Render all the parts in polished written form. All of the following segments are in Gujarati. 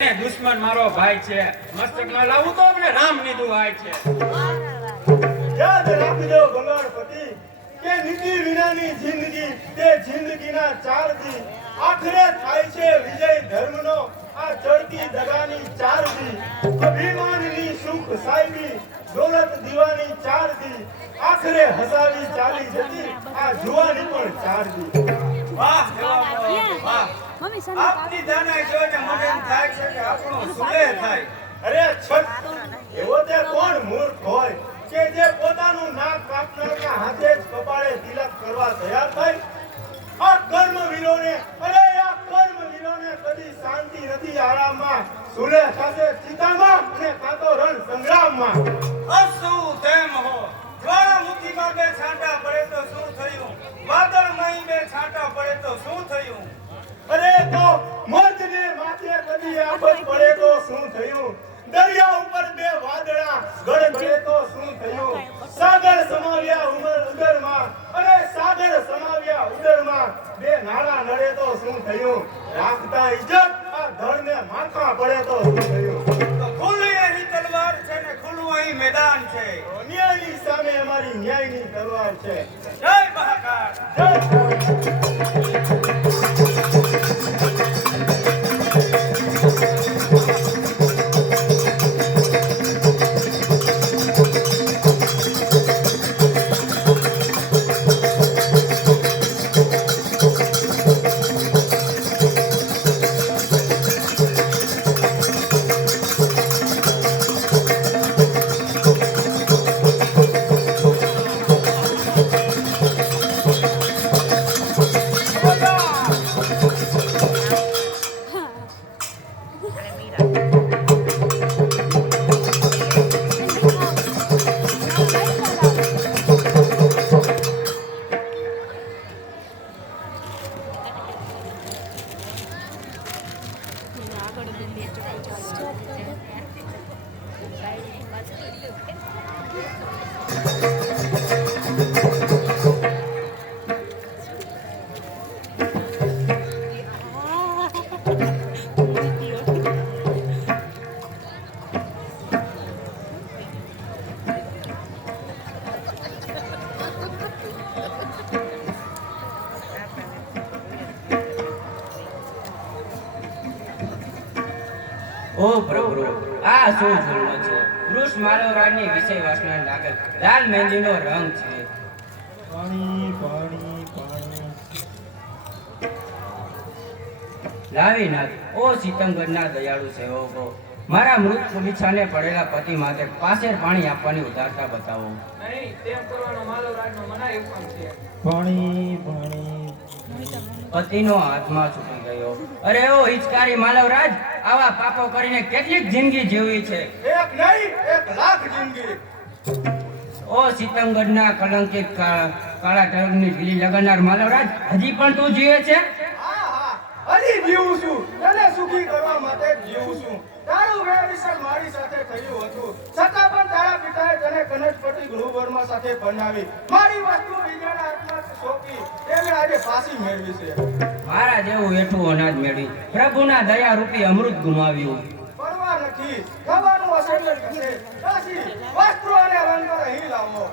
દુશ્મન મારો ભાઈ છે. મસ્તકમાં લાવું તો અમને રામની દુહાઈ છે. યાદ રાખજો બંગાળપતિ કે નીતિ વિનાની જિંદગી તે જિંદગીના ચાર દી. આખરે થાય છે વિજય ધર્મનો આ ચડતી દગાની ચાર દી. અભિમાનની સુખ સાહેબી દોલત દીવાની ચાર દી. આખરે હસાવી ચાલી જતી આ જુવાની પણ ચાર દી. વાહ વાહ. આપની જાનાઈ જોઈને મને એમ થાય છે કે આપણો સુલેહ થાય. અરે છત એવો તે કોણ મૂર્ખ હોય કે જે પોતાનું નાક કાપનારના હાથે જ કપાળે તિલક કરવા તૈયાર થાય. આ કર્મવીરોને કદી શાંતિ નથી આરામમાં. સુલેહ થશે ચિતામાં અને કાં તો રણ સંગ્રામમાં. અસુ તેમ હો. જ્વાળામુખીમાં બે છાંટા પડે તો શું થયું? વાદળમાં બે છાંટા પડે તો શું થયું? અરે તો મર્દને માથે કદી આફત પડે તો શું થયું? દરિયા ઉપર બે વાદળા ગડગડે તો શું થયું? સાગર સમાવ્યા ઉદરમાં અને સાગર સમાવ્યા ઉદરમાં બે નાળા નડે તો શું થયું? રાખતા ઇજ્જત આ ધડને માથા પડે તો શું થયું? તો ખુલ્લી એની તલવાર છે ને ખુલ્લું અહીં મેદાન છે. ન્યાયની સામે અમારી ન્યાયની તલવાર છે. જય મહાકાળ. જય ઓ પ્રભુ, આ શું જુલ્મ છે? વૃષ માલવરાજની વિષય વાસના લાગે લાલ મહેંદીનો રંગ છે. પાણી પાણી પાણી લાવી નાથ. ઓ સીતમગઢના દયાળુ સેવકો, મારા મૃત બિછાને પડેલા પતિ માટે પાસેર પાણી આપવાની ઉદારતા બતાવો. નહીં, તેમ કરવાનો માલવરાજનો મનાઈ હુકમ છે. પાણી પાણી પતિનો હાથમાં છૂટી ગયો. અરે ઓ હિચકારી માલવરાજ, આવા પાપો કરીને કેટલીક જિંદગી જીવવી છે. એક નહીં 1 લાખ જિંદગી. ઓ સીતમગઢના કલંકિત કાળા ઢગની ઢીલી લગાડનાર માલવરાજ, હજી પણ તું જીવે છે? હા હજી જીવું છું. તને સુખી કરવા માટે જીવું છું. તારું વેવિસર મારી સાથે થયું હતું, છતાં પણ તારા પિતાએ તને કનજપતિ ગૃહવર્મા સાથે પરણાવી. મારી વસ્તુ બીજાના હાથમાં સોંપી તેને આજે પાછી મેળવી છે. મારા જેવું એઠું અનાજ મેળવી પ્રભુના દયા રૂપી અમૃત ગુમાવ્યું. પરવા નથી, ખાવાનું અસંગત છે. દાસી વસ્ત્રો અને અલંકાર અહીં લાવો.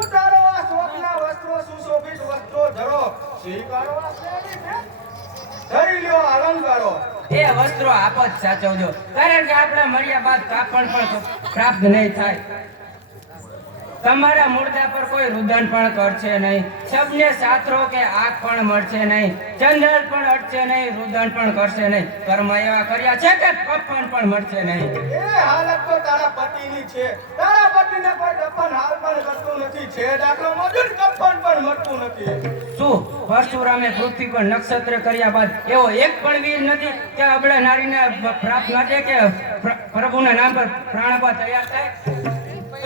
ઉતારો આ શોભના વસ્ત્રો, સુશોભિત વસ્ત્રો ધરો. સ્વીકારો આ શ્રેણી છે. ધરી લ્યો અલંકારો. એ વસ્ત્રો આપ જ સાચવજો, કારણ કે આપણા મળ્યા બાદ કાપણ પણ પ્રાપ્ત નહીં થાય. તમારા મુર્દા પર કોઈ રુદન પણ કરશે નહીં, શબને સાથરો કે આગ પણ મળશે નહીં, ચંદ્ર પણ અટશે નહીં, રુદન પણ કરશે નહીં. કર્મ એવા કર્યા છે કે કફન પણ મળશે નહીં. એ હાલત તો તારા પતિની છે. તારા પતિને કોઈ દફન હાલ પણ કરતું નથી. છે દાખલો મોજૂદ, કફન પણ મળતું નથી. શું પરશુરામે પૃથ્વી પર નક્ષત્ર કર્યા બાદ એવો એક પણ વીર નથી કે અબળા નારીને પ્રાપ્ત માટે કે પ્રભુના નામ પર પ્રાણ આપવા તૈયાર થાય?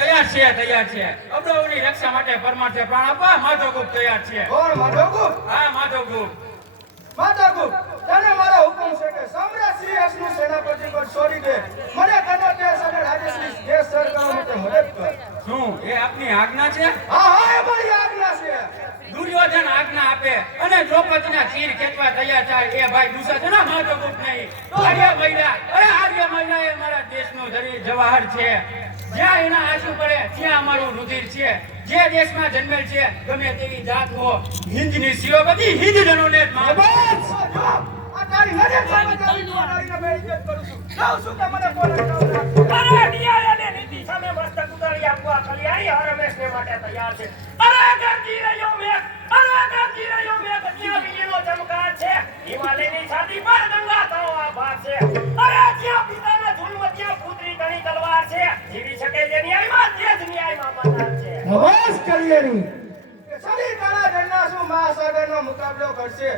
તૈયાર છે. અબળાઓની રક્ષા માટે પરમાર્થે પ્રાણ આપવા માધવગુપ્ત તૈયાર છે. કોણ માધવગુપ્ત? હા, માધવગુપ્ત. માધવગુપ્ત, તને મારો હુકમ છે કે સમ્રાટ શ્રીહર્ષનું સેનાપતિ પદ છોડી દે. મને કનોજ દેશ અને રાજ્યશ્રી દેશ સર કરવા માટે મદદ કર. શું એ આપની આજ્ઞા છે? હા હા, એ મારી આજ્ઞા છે. દુર્યોધન આજ્ઞા આપે અને દ્રૌપદીના ચીર ખેંચવા તૈયાર થાય એ ભાઈ દુશાસના માથાકૂટ નહીં. આર્ય મહિલા, અરે આર્ય મહિલા એ મારા દેશનો જવાહર છે. જ્યાં એના આંસુ પડે ત્યાં અમારું રુધિર છે. જે દેશમાં જન્મેલ છે ગમે તેવી જાત હો, હિંદની સિવાય બધી હિંદ જનોને જ માન. આ તારી નજર સામે તારી દ્વારાને મેં ઇજ્જત કરું છું. જાઉં છું કે મને બોલાવતા અરે ન્યાય અને નીતિ સામે મસ્તક ઉતારી આપવા કલ્યાણી હરમેશને માટે તૈયાર છે. અરે ગરજી રહ્યો મેઘ, અરે ગરજી રહ્યો મેઘ, ત્યાં વીજળીનો ચમકાર છે. હિમાલયની છાતી પર ગંગા તારો આભાર છે. અરે જ્યાં પિતાના જુલ્મ ત્યાં પુત્રી ઘણી તલવાર છે. જીવી શકે જે ન્યાયમાં તે જ ન્યાયમાં બંધાર છે. નવાઝ કલ્યાણી સરી કાળા જન્નાસુ મહાસાગરનો મુકાબલો કરશે.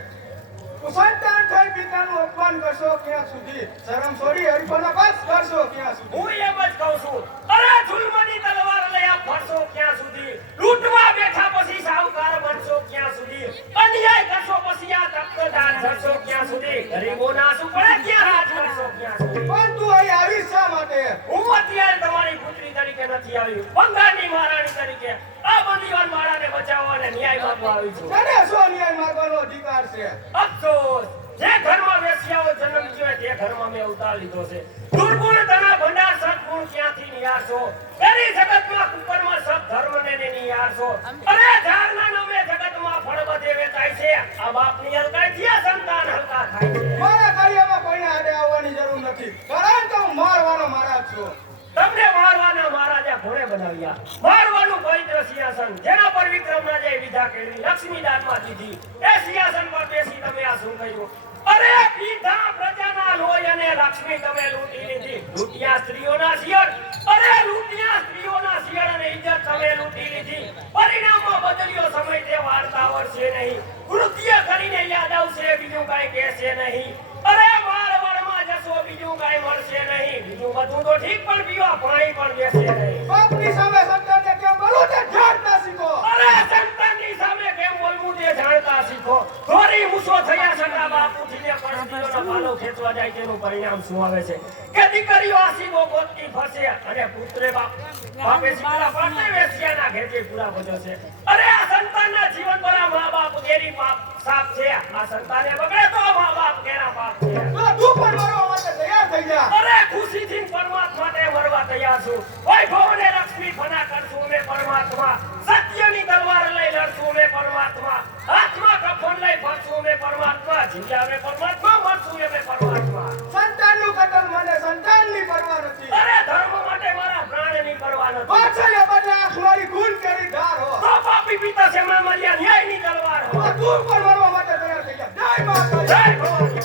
સંતાન થઈ પિતાનું અપમાન કરશો ક્યાં સુધી? શરમ છોડી હરીફોનો બસ કરશો ક્યાં સુધી? હું એમ જ કહું છું. અરે જુલ્મની તલવાર લઈ આપ ફરશો ક્યાં સુધી? લૂંટવા બેઠા પછી સાહુકાર બનશો ક્યાં સુધી? અન્યાય કરશો પછી આ તખ્તદાન ધરશો ક્યાં સુધી? ગરીબોના આંસુ પડે ત્યાં રાજ કરશો ક્યાં સુધી? પણ તું અહીં આવી શા માટે? હું અત્યારે તમારી પુત્રી તરીકે નથી આવી, બંગાળની મહારાણી તરીકે આ બંદીવાન માળાને બચાવવા અને ન્યાય માંગવા આવી છું. તને શું ન્યાય માંગવાનો અધિકાર છે? અફસોસ, જે ઘરમાં વેશ્યાઓ જન્મ લીધો તે ઘરમાં મેં અવતાર લીધો છે. દુર્ગુણ તના ભંડાર સદગુણ ક્યાંથી નિહાળશો? એની જગતમાં કુકરમાં સત ધર્મને ને નિહાળશો. અરે ઝાડના નામે જગતમાં ફળ બધે વેચાય છે. આ બાપની હલકાઈથી આ સંતાન હલકા થાય છે. મારા કાર્યમાં કોઈને આડે આવવાની જરૂર નથી, કારણ કે હું મારવાનો મહારાજ છું. તમને મારવાના મહારાજા ઘોડે બનાવ્યા. મારવાનું પવિત્ર સિંહાસન જેના પર વિક્રમરાજાએ વિધા કેળવી લક્ષ્મી દાનમાં દીધી, એ સિંહાસન પર બેસી તમે આ શું કહ્યું? અરે પીધા પ્રજાના લોહી અને લક્ષ્મી તમે લૂંટી લીધી. લૂંટિયા સ્ત્રીઓના શિયળ, અરે લૂંટિયા સ્ત્રીઓના શિયળ અને ઇજ્જત તમે લૂંટી લીધી. પરિણામમાં બદલ્યો સમય તે વાર્તા વળશે નહીં. કૃત્ય કરીને યાદ આવશે બીજું કાંઈ કહેશે નહીં. અરે વાળમાં જશો બીજું કાંઈ મળશે નહીં. બીજું બધું તો ઠીક પણ પીવા પાણી પણ બેસે નહીં. બાપની સામે સંતાનને કેમ બોલું તે જાણતા શીખો. અરે સંતાનની સામે કેમ બોલવું તે જાણતા શીખો. ધોરી મૂછો થયા છતાં બાપ ઉઠીને પરસ્ત્રીઓનો પાલો ખેંચવા જાય તેનું પરિણામ શું આવે છે? કે દીકરીઓ આશીબો ગોતતી ફરશે અને પુત્રે બાપે શીખલા પાડે વેશ્યાના ઘેટે પૂરા ભજવશે. અરે આ સંતાનના જીવન પર આ મા બાપ ગેરી પાપ સાપ છે. આ સંતાને બગડે તો મા બાપ કેરા પાપ છે. તો તું પણ મરવા માટે તૈયાર થઈ જા. અરે ખુશીથી પરમાત્મા માટે મરવા તૈયાર છું. વૈભવ ને લક્ષ્મી ફના કરશું મેં પરમાત્મા. સત્યની તલવાર લઈ લડશું મેં પરમાત્મા. હાથમાં કફન લઈ ફરશું મેં પરમાત્મા. જીવ્યા મેં પરમાત્મા, મરશું મેં પરમાત્મા. સંતાનનું કતલ મને સંતાનની પરવા નથી. અરે ધર્મ માટે મારા પ્રાણની પરવા નથી. પાછળના બદલે આંખ મારી ખૂન કરી ધાર હો. તો પાપી પિતા છે માં મર્યા ન્યાયની તલવાર તો હો. તું પણ મરવા માટે તૈયાર થઈ જા. જય માતા. જય ભવાની.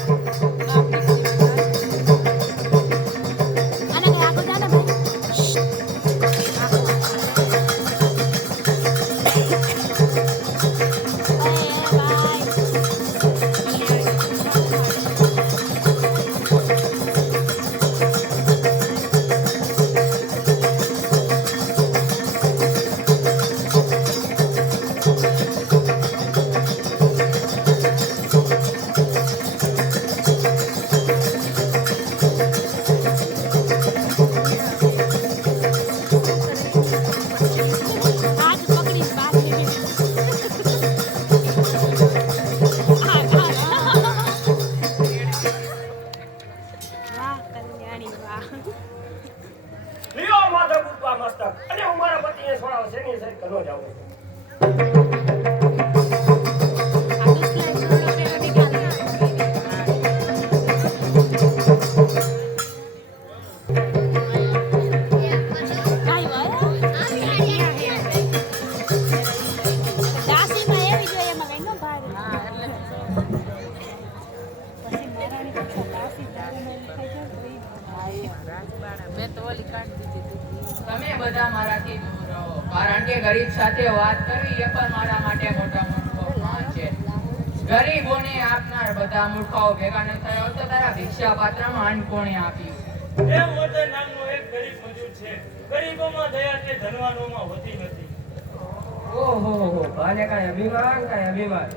આને કઈ આગળ જાને હાથ પકડી બાકી વાહ કલ્યાણી વાહ. લ્યો માધવ ગુપ્તા મસ્તક અને હું મારા પતિને છોડાવ છે ની સર કનો જાઉં. આ દુસલા છોડો કે નિકાલ કાઈ વાય દાસીમાં એવી જોઈએ એમાં કઈ ન ભારે. હા એટલે પછી મારાની તો દાસી દારૂ ખાઈ જાય મેં તો ઓલી કાઢી દીધી. તમે બધા મારાથી દૂર રહો, કારણ કે ગરીબ સાથે વાત કરવી એ પણ મારા માટે મોટા મોટો અપમાન છે. ગરીબોને આપનાર બધા મૂર્ખાઓ ભેગા ન થયો તો તારા ભિક્ષા પાત્રમાં અન્ન કોણે આપ્યું? એ મોટે નામનો એક ગરીબ મજૂર છે. ગરીબોમાં દયા કે ધનવાનોમાં હોતી નથી. ઓહો ભલે કાંઈ અભિમાન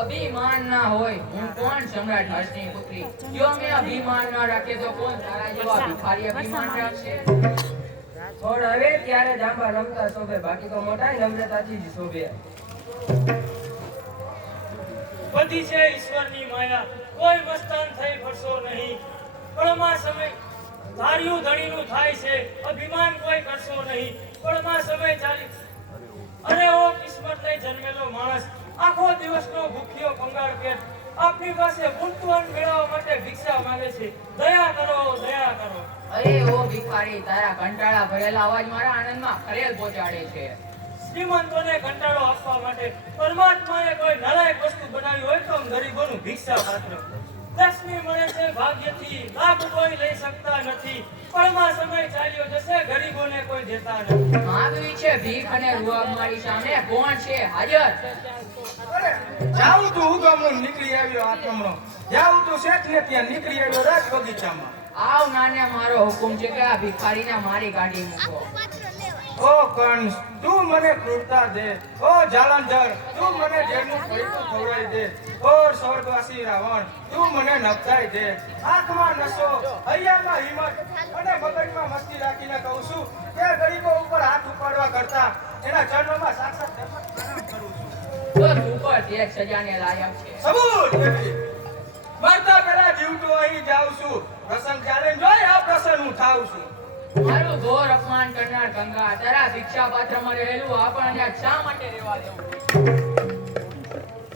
અભિમાન ના હોય. હું કોણ સમ્રાટ હર્ષની પુત્રી? જો મેં અભિમાન ના રાખે તો કોણ તારા જેવા ભિખારી અભિમાન રાખશે? છોડ હવે ત્યારે જાંબા રમતા શોભે, બાકી તો મોટા નમ્રતાથી જ શોભે. બધી છે ઈશ્વરની માયા, કોઈ મસ્તાન થઈ ફરશો નહીં. પળમાં સમય ધાર્યું ધણીનું થાય છે, અભિમાન કોઈ કરશો નહીં. પળમાં સમય ચાલી અરે ઓ કિસ્મત લઈ જન્મેલો માણસ, આખો દિવસનો ભૂખ્યો કંગાળ પેટ આપની પાસે પૂરતું અન્ન મેળવવા માટે ભિક્ષા માંગે છે. દયા કરો, દયા કરો. અરે ઓ ભિખારી, તારા કંટાળા ભરેલા અવાજ મારા આનંદમાં ખલેલ પહોંચાડે છે. શ્રીમંતોને કંટાળો આપવા માટે પરમાત્માએ કોઈ નાલાયક વસ્તુ બનાવી હોય તો ગરીબોનું ભિક્ષા પાત્ર. લક્ષ્મી મળે છે ભાગ્યથી, લાભ કોઈ લઈ શકતા નથી. પળમાં સમય ચાલ્યો જશે, ગરીબોને કોઈ દેતા નથી. માંગવી છે ભીખ અને રૂઆબ મારી સામે, કોણ છે હાજર? જાઉં તું ઉગામો નીકળી આવ્યો આત્મનો, જાઉં તું શેઠ ને ત્યાં નીકળી આવ્યો રાજ બગીચામાં. આવ નાને, મારો હુકુમ છે કે આ ભિખારીને મારી કાઢી મૂકો. ઓ કંસ, તું મને ક્રૂરતા દે. ઓ જાલંધર, તું મને જેલનું પડીકું ખવડાવી દે. ઓ સ્વર્ગવાસી રાવણ, તું મને નપતાઈ દે. આંખમાં નશો, હૈયામાં હિંમત અને મગજમાં મસ્તી રાખીને કહું છું કે ગરીબો ઉપર હાથ ઉપાડવા કરતા એના ચરણોમાં સાક્ષાત પ્રણામ કરું છું. તો તું પણ તે જ સજાને લાયક છે. સબૂત દેવી, મરતા પહેલા જીવતો અહીં જાઉં છું. પ્રસંગ ચાલે જોઈ આ પ્રસન્ન હું થાઉં છું. મારું ઘોર અપમાન કરનાર ગંગા, તારા ભિક્ષા પાત્રમાં રહેલું આપણને શા માટે રહેવા દેવું?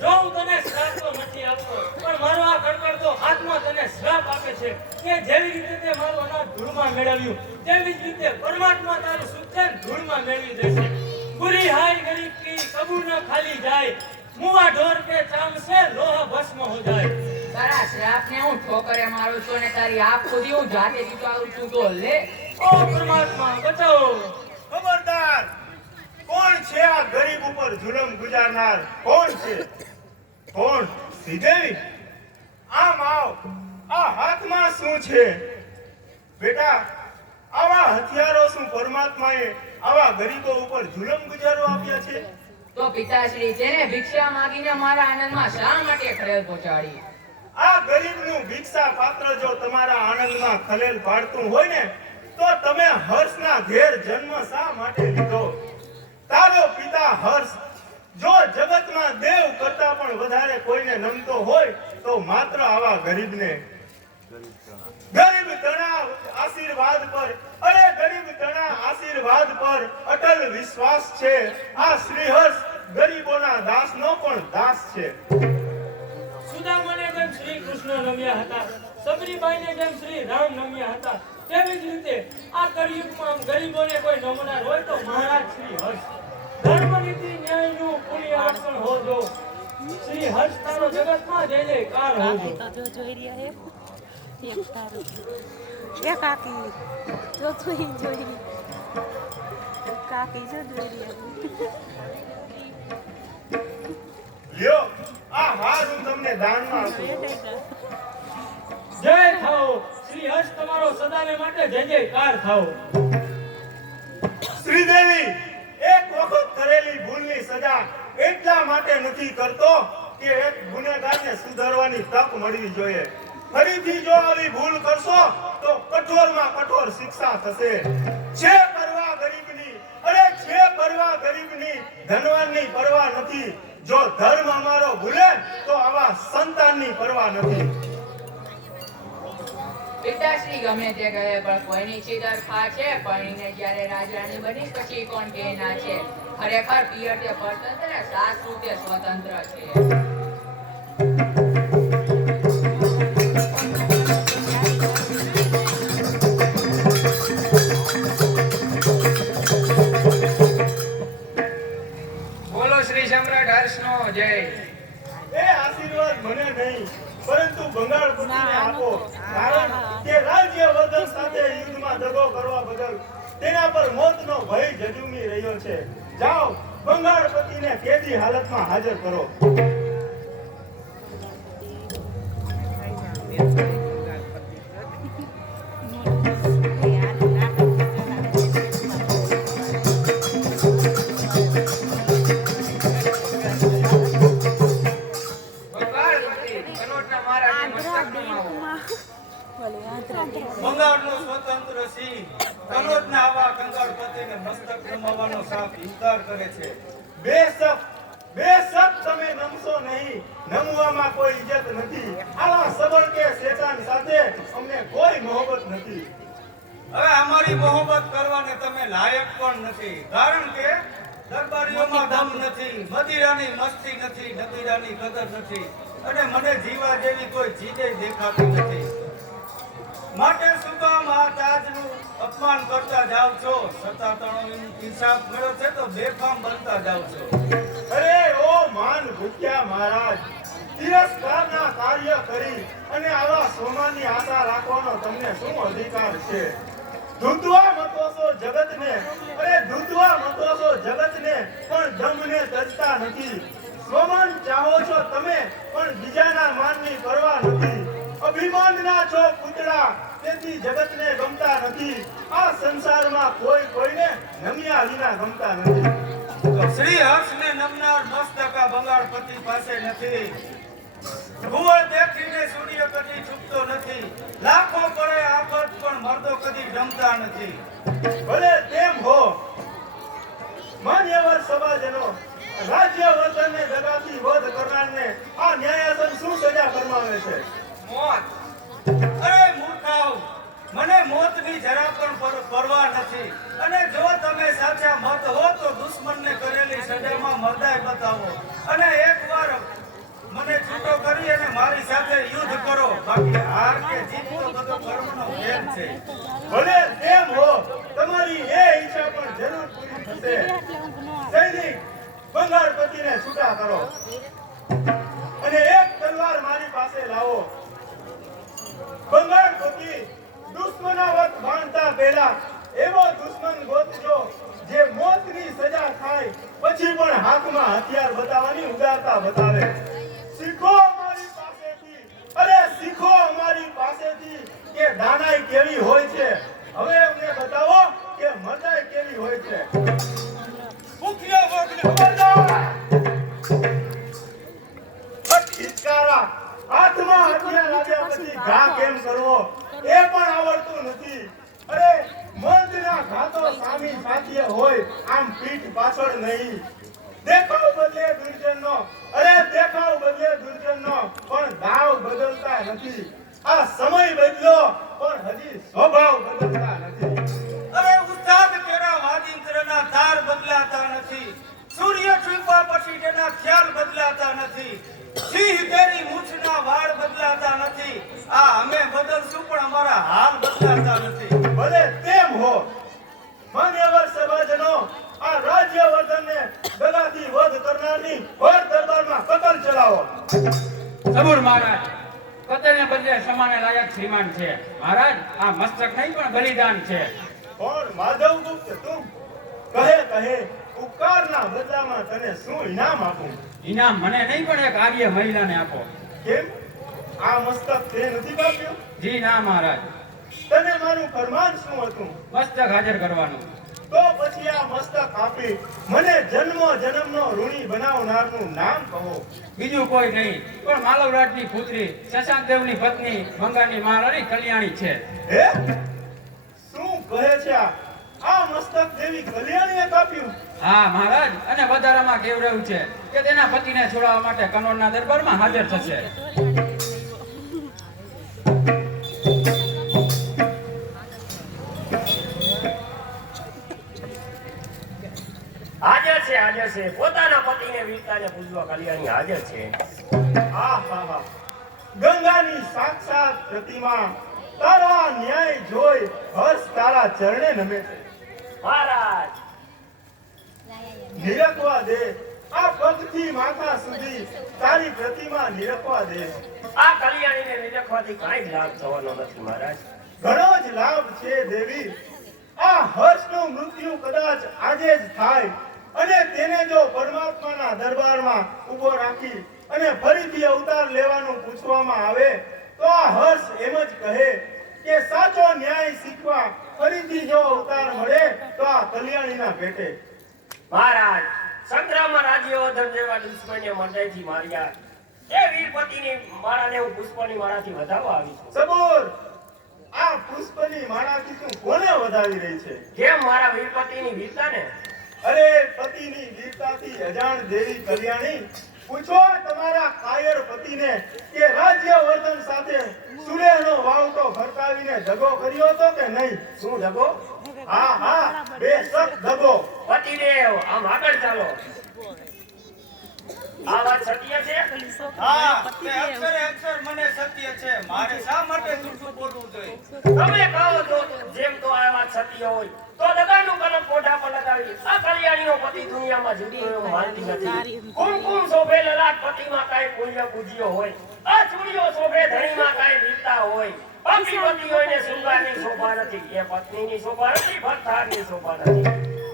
જો હું તને શ્રાપ તો નથી આપતો, પણ મારો આ કડકડતો હાથમાં તને શ્રાપ આપે છે કે જેવી રીતે તે મારું અનાજ ધૂળમાં મેળવ્યું, તેવી જ રીતે પરમાત્મા તારું સુખ છે ધૂળમાં મેળવી દેશે. પૂરી હાય ગરીબ કી કબૂર ન ખાલી જાય, મુવા ઢોર કે ચામ સે લોહ ભસ્મ હો જાય. તારા શ્રાપને હું ઠોકરે મારું છું અને તારી આંખ ખોદી હું જાતે જીતાવું છું. તો લે. ઓ પરમાત્મા બચાવો. ખબરદાર, કોણ છે આ ગરીબ ઉપર જુલમ ગુજારનાર? કોણ છે? કોણ? શ્રીદેવી, આમ આવ. આ હાથમાં શું છે? બેટા, આવા હથિયારો શું પરમાત્માએ આવા ગરીબો ઉપર જુલમ ગુજારો આપ્યા છે? તો પિતાશ્રી, તેને ભિક્ષા માંગીને મારા આનંદમાં શા માટે ખલેલ પહોંચાડી? આ ગરીબનું ભિક્ષા પાત્ર જો તમારા આનંદમાં ખલેલ પાડતું હોય ને, તો તમે હર્ષના ઘેર જન્મ શા માટે લીધો? તારો પિતા હર્ષ જો જગતમાં દેવ કરતા પણ વધારે કોઈને નમતો હોય તો માત્ર આવા ગરીબને. ગરીબ તણા આશીર્વાદ પર, અરે ગરીબ તણા આશીર્વાદ પર અટલ વિશ્વાસ છે. આ શ્રીહર્ષ ગરીબોના દાસનો પણ દાસ છે. સુદામાને જેમ શ્રી કૃષ્ણ નમ્યા હતા, સબરીબાઈને જેમ શ્રી રામ નમ્યા હતા, તેવી જ રીતે આ કળિયુગમાં ગરીબોને કોઈ નમનાર હોય તો મહારાજ શ્રી હર્ષ. ધર્મ નીતિ ન્યાયનું પુણ્ય અર્પણ હોજો. શ્રી હર્ષ તારો જગતમાં જય જયકાર હોજો. તો જો જોઈ રહ્યા હે એક તારું એ કાકી જો જોઈ કાકી જો જોઈ રહ્યા લ્યો, આ હાર હું તમને દાનમાં આપું. જય થાઓ શ્રી હર્ષ, તમારો સદાને માટે જય જયકાર થાઓ. શ્રીદેવી, એક વખત કરેલી ભૂલની સજા એટલા માટે નથી કરતો કે એક ગુનેગારને સુધારવાની તક મળવી જોઈએ. ફરીથી જો આવી ભૂલ કરશો તો કઠોરમાં કઠોર શિક્ષા થશે. છે પરવા ગરીબની, અરે છે પરવા ગરીબની, ધનવાનની પરવા નથી. જો ધર્મ અમારો ભૂલે તો આવા સંતાનની પરવા નથી. પિતાશ્રી ગમે તે કહે પણ કોઈની ચીદર ખા છે, પરણીને જ્યારે રાજરાણી બનીશ પછી કોણ કે ના છે? ખરેખર પિયર તે પરતંત્ર, સાસુ તે સ્વતંત્ર છે. બોલો શ્રી સમ્રાટ હર્ષનો જય. એ આશીર્વાદ મને નહીં પરંતુ બંગાળપતિને આપો. કારણ કે રાજ્યવર્ધન સાથે યુદ્ધમાં દગો કરવા બદલ તેના પર મોતનો ભય ઝઝૂમી રહ્યો છે. જાઓ, બંગાળપતિને કેદી હાલતમાં હાજર કરો. બંગાળનો સ્વતંત્ર સિંહ કનોજના આવા કંગાળપતિને મસ્તક નમાવવાનો સાપ ઇનકાર કરે છે. બેશક બેશક તમે નમશો નહીં, નમવામાં કોઈ ઇજ્જત નથી. આવા સબળ કે શેતાન સાથે અમને કોઈ મોહબ્બત નથી. હવે અમારી મોહબ્બત કરવાને તમે લાયક પણ નથી, કારણ કે દરબારીઓમાં દમ નથી, મદિરાની મસ્તી નથી, નબીરાની કદર નથી, અને મને જીવા જેવી કોઈ ચીજે દેખાતી નથી. માટે શું કામ આ તાજનું અપમાન કરતા જાવ છો? સત્તાતણો ઇન્સાફ મળ્યો છે તો બેફામ બનતા જાવ છો. અરે ઓ માન ભૂખ્યા મહારાજ, તિરસ્કારના કાર્ય કરી અને આવા સોમાની આશા રાખવાનો તમને શું અધિકાર છે? ધૂંધવા મતો છો જગતને, અરે ધૂંધવા મતો છો જગતને, પણ જમને તજતા નથી. સ્વમાન ચાહો છો તમે, પણ બીજાના માનની પરવા નથી. અભિમાનના છો પૂતળા, તેથી જગતને ગમતા નથી. આ સંસારમાં કોઈ કોઈને નમ્યા વિના ગમતા નથી. શ્રી હર્ષને નમનાર મસ્તકા બંગાળપતિ પાસે નથી. ભૂવળ દેખીને સૂર્ય કદી ચૂકતો નથી. લાખો પડે આફત પણ મર્દો કદી રમતા નથી. ભલે તેમ હો, માન્યવર સભાજનો, રાજ્ય વર્તનને દગાથી વધ કરનારને આ ન્યાયાસન શું સજા ફરમાવે છે? મોત. અરે મૂર્ખાઓ, મને મોતની જરા પણ પરવા નથી. અને જો તમે સાચા મત હો તો દુશ્મનને કરેલી સજામાં મરદાઈ બતાવો, અને એકવાર મને છૂટો કરી અને મારી સાથે યુદ્ધ કરો. બાકી હાર કે જીત તો બધો કર્મનો ખેલ છે. ભલે તેમ હો, તમારી એ ઈચ્છા પણ જરૂર પૂરી થશે. સૈનિક, બંગાળપતિને છૂટા કરો અને એક તલવાર મારી પાસે લાવો. બંગાળપતિ દુશ્મનાવત બાંધતા પહેલા એવો દુશ્મન ગોતજો જે મોતની સજા થાય પછી પણ હાથમાં હથિયાર બતાવવાની ઉદારતા બતાવે. શીખો અમારી પાસેથી, અરે શીખો અમારી પાસેથી કે દાનાઈ કેવી હોય છે. હવે અમને બતાવો કે મરદાઈ કેવી હોય છે. મુખ્ય વર્ગને ખબરદાર! હિચકારા, હાથમાં હથિયાર આવ્યા પછી ઘા કેમ કરવો એ પણ આવડતું નથી. અરે મંદના ઘા તો સામી સાથીએ હોય, આમ પીઠ પાછળ નહીં. દેખાવ બદલે દુર્જનનો, અરે દેખાવ બદલે દુર્જનનો, પણ દાવ બદલતા નથી. આ સમય બદલો પણ હજી સ્વભાવ બદલતા નથી. અરે ઉસ્તાદ કેરા વાજિંત્રના તાર બદલાતા નથી. સૂર્ય છુપા પછી તેના ખ્યાલ બદલાતા નથી. સિંહ કેરી મૂછના વાળ બદલાતા નથી. આ અમે બદલશું પણ અમારા હાલ બદલાતા નથી. ભલે તેમ હો, માન્યવર સભાજનો, આ રાજ્યવર્ધનને દગાથી વધ કરનારની ભર દરબારમાં કતલ ચલાવો. સબૂર મહારાજ, કતલને બદલે સમાને લાયક શ્રીમાન છે. મહારાજ, આ મસ્તક નહીં પણ બલિદાન છે. પણ માધવગુપ્ત તું કહે ઉપકારના બદલામાં તને શું ઇનામ આપું? ઇનામ મને નહીં પણ એક આર્ય મહિલાને આપો. કેમ? આ મસ્તક તે નથી કાપ્યું? જી ના મહારાજ. તને મારું ફરમાન શું હતું? મસ્તક હાજર કરવાનું. તો પછી આ મસ્તક આપી મને જન્મો જન્મનો ઋણી બનાવનારનું નામ કહો. બીજું કોઈ નહીં પણ માલવરાજની પુત્રી શશાંક દેવની પત્ની મંગાની મહારાણી કલ્યાણી છે. હે? શું કહે છે આ? આ મસ્તક દેવી કલ્યાણીએ કાપ્યું? હા મહારાજ, અને વધારામાં કહેવાયું છે કે તેના પતિને છોડાવવા માટે કનોરના દરબારમાં હાજર થશે. હાજર છે પોતાના પતિને વીરતાને પૂજવા કલ્યાણી હાજર છે. આહાહા. ગંગાની સાક્ષાત પ્રતિમા, તારા ન્યાય જોઈ હર્ષ તારા ચરણે નમે છે. મહારાજ, નિરખવા દે આ પગથી માથા સુધી તારી પ્રતિમા નિરખવા દે. આ કલ્યાણીને નિરખવાથી કાંઈ જ લાભ થવાનો નથી મહારાજ. ઘણો જ લાભ છે દેવી. આ હર્ષનું મૃત્યુ કદાચ આજે જ થાય અને તેને જો પરમાત્માના દરબારમાં ઊભો રાખી અને ફરીથી અવતાર લેવાનું પૂછવામાં આવે તો આ હર્ષ એમ જ કહે કે સાચો ન્યાય શીખવા ફરીથી જો અવતાર મળે તો આ કલ્યાણીના ભેટે. મહારાજ, સંગ્રામમાં રાજ્યવર્ધન જેવા દુશ્મનને મરદાઈથી માર્યા. એ વીરપતિની માળાને હું પુષ્પની માળાથી વધાવવા આવી છું. સબૂર, આ પુષ્પની માળાથી તું કોને વધાવી રહી છે? કેમ મારા વીરપતિની વીરતાને? અરે પતિની વીરતાથી અજાણ દેવી કલ્યાણી, પૂછો તમારા કાયર પતિને કે રાજ્યવર્ધન સાથે સુલેહનો વાવટો ખડકાવીને દગો કર્યો હતો કે નહીં? શું દગો? હા હા, બેશક દગો. પતિદેવ આમ આગળ ચાલો. આ વાત સત્ય છે? હા, તે અક્ષરે અક્ષર મને સત્ય છે. મારે શા માટે જૂઠું બોલવું જોઈએ? તમે કહો તો જેમ તો આ વાત સત્ય હોય તો દગાનું કલમ કોઠા પર લગાવી આ કલ્યાણીનો પતિ દુનિયામાં જુદી હોય એવું માનતી નથી. કુમકુમ શોભે લલાટ પતિમાં કાંઈ પુણ્ય પૂજ્યો હોય, આ ચૂડીઓ શોભે ધણીમાં કાંઈ વીરતા હોય. પતિ પતિ હોય ને શૃંગારની શોભા નથી, એ પત્નીની શોભા નથી, ભરથારની શોભા નથી.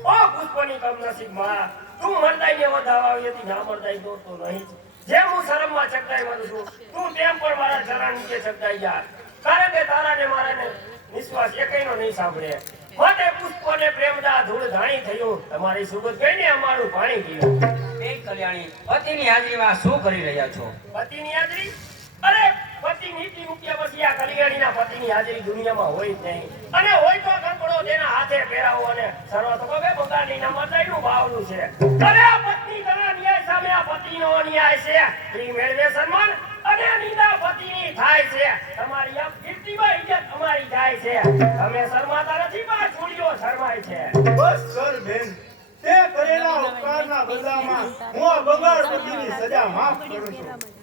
ઓ પુષ્પની કમનસીબ માં, તું મરદાઈને વધાવા આવી હતી, ના મરદાઈ દોડતો નહીં. જેમ હું શરમમાં છકડાઈ મરું છું, તું તેમ પણ મારા ચરણ નીચે છકડાઈ જા. કારણ કે તારા ને મારા ને નિશ્વાસ એકઈનો નહીં સાંભળે. માટે પુષ્પોને પ્રેમદા ધૂળ ધાણી થયું, તમારી સુગત ગઈને અમારું પાણી પીયું. બેન કલ્યાણી, પતિની હાજરીમાં શું કરી રહ્યા છો? પતિની હાજરી? અરે પતિ નીતિ મૂક્યા પછી આ કલ્યાણીના પતિની હાજરી દુનિયામાં હોય જ નહીં. અને હોય તો કંકડો તેના હાથે પહેરાવો અને સર્વ તો કવે બગાડી ના મતાઈનું ભાવનું છે. અરે આ પત્ની તના ન્યાય સામે આ પતિનો અન્યાય છે. સ્ત્રી મેળવે સન્માન અને નિંદા પતિની થાય છે. તમારી આ કીર્તિમાં ઇજ્જત અમારી જાય છે. તમે શરમાતા નથી, પણ છોડીઓ શરમાય છે. બસ કર બેન, તે કરેલા ઉપકારના બદલામાં હું આ બગાડ પતિની સજા માફ કરું છું.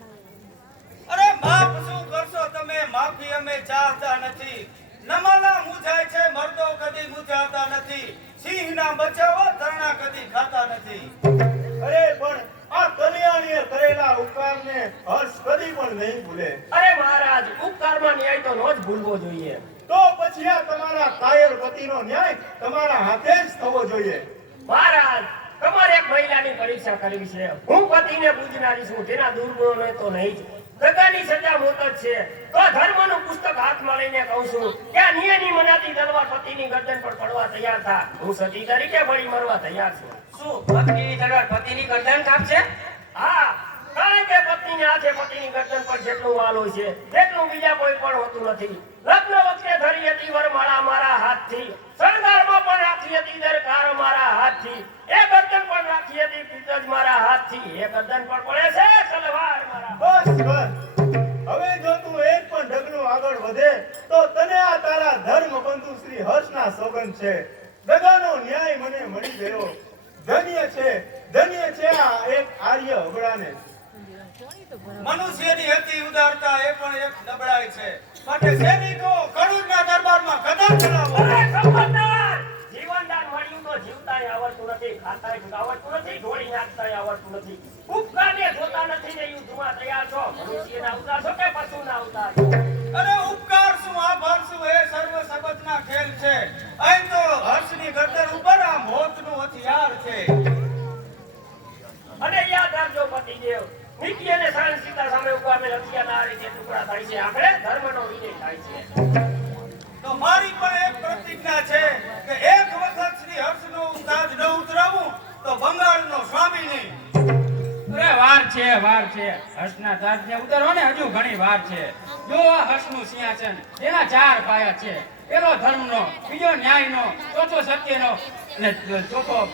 અરે માફ શું કરશો તમે? માફી અમે ચાહતા નથી. નમાલા મૂંઝાય છે, મર્દો કદી મૂંઝાતા નથી. સિંહના બચાવો તરણા કદી ખાતા નથી. અરે પણ આ કલ્યાણીએ કરેલા ઉપકારને હર્ષ કદી પણ નહીં ભૂલે. અરે મહારાજ, ઉપકારમાં ન્યાય તો નો જ ભૂલવો જોઈએ. તો પછી આ તમારા કાયર પતિનો ન્યાય તમારા હાથે જ થવો જોઈએ. મહારાજ, તમારે એક મહિલાની પરીક્ષા કરવી છે. હું પતિને પૂજનારી છું, તેના દુર્ગુણોને તો નહીં જ. દગાની સજા મોત જ છે. તો ધર્મનું પુસ્તક હાથમાં લઈને કહું છું કે આ નિયની મનાતી તલવાર પતિની ગરદન પર પડવા તૈયાર થા. હું સતી તરીકે બળી મરવા તૈયાર છું. શું પત્નીની તલવાર પતિની ગરદન કાપશે? હા, કારણ કે પત્નીને હાથે પતિની ગરદન પર જેટલું વાલ હોય છે તેટલું બીજા કોઈ પણ હોતું નથી. લગ્ન વખતે ધરી હતી વરમાળા મારા હાથથી, શણગારમાં પણ રાખી હતી દરકાર મારા હાથથી, એ ગરદન પણ રાખી હતી પિતજ મારા હાથથી, એ ગરદન પર પડે છે તલવાર મારા. બસ કર. હવે જો તું એક પણ ડગલું આગળ વધે તો તને આ તારા ધર્મબંધુ શ્રી હર્ષના સોગંદ છે. દગાનો ન્યાય મને મળી ગયો. ધન્ય છે આ એક આર્ય અબળાને. મનુષ્યની હતી ઉદારતા, એ પણ એક નબળાઈ છે. માટે સૈનિકો કરુણના દરબારમાં કદમ ચલાવો. અરે ખબરદાર! જીવનદાન મળ્યું તો જીવતાય આવડતું નથી, ખાતાય આવડતું નથી, ઢોળી નાખતાય આવડતું નથી. ઉપકારને જોતા નથી ને યુદ્ધમાં તૈયાર છો. મનુષ્યના અવતાર છો કે પશુના અવતાર છો? અરે ઉપકાર શું, આભાર શું, એ સર્વ સબજના ખેલ છે. અહીં તો હર્ષની ગરદન ઉપર આ મોતનું હથિયાર છે. અને યાદ રાખજો પતિદેવ, નીતિ અને સહનશીલતા સામે ઉગામે હથિયારના આ રીતે ટુકડા થાય છે. આખરે ધર્મનો વિજય થાય છે. તો મારી પણ એક પ્રતિજ્ઞા છે કે એક વખત શ્રી હર્ષનો તાજ ન ઉતરાવું તો બંગાળનો સ્વામી નહીં. અરે વાર છે. હર્ષના તાજને ઉતારવા ને હજુ ઘણી વાર છે. જો આ હર્ષનું સિંહાસન, તેના 4 પાયા છે. પેલો ધર્મનો, બીજો ન્યાયનો, ચોથો સત્યનો અને ચોથો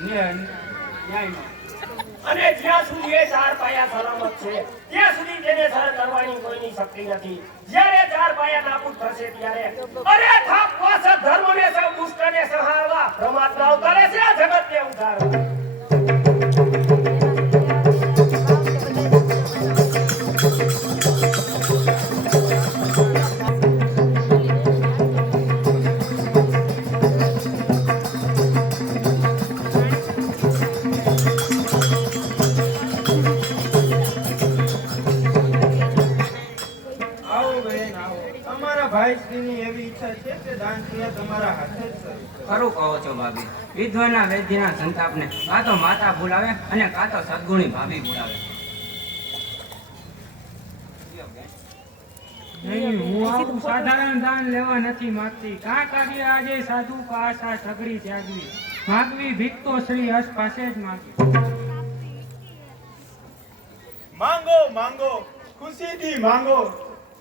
ન્યાયનો. અને જ્યાં સુધી એ 4 પાયા સલામત છે ત્યાં સુધી તેને સહન કરવાની કોઈની શક્તિ નથી. જ્યારે 4 પાયા નાબૂદ થશે ત્યારે અરે થાપવા છે ધર્મને સૌ દુષ્ટને સંહારવા, પરમાત્મા અવતારે છે આ જગતને ઉદ્ધારવા. આવો બહેન આવો. અમારા ભાઈશ્રીની એવી ઈચ્છા છે કે દાન ક્રિયા તમારા હાથે જ કરવી. ખરું કહો છો ભાભી. વિધવાના વૈદ્યના સંતાપને કાં તો માતા બોલાવે અને કાં તો સદગુણી ભાભી બોલાવે. નહીં, હું આવું સાધારણ દાન લેવા નથી માંગતી. કાં કાર્ય આજે સાધુ પાસા સગડી ત્યાગવી. માગવી ભીખ તો શ્રી હર્ષ પાસે જ માગી. માંગો ખુશીથી માંગો.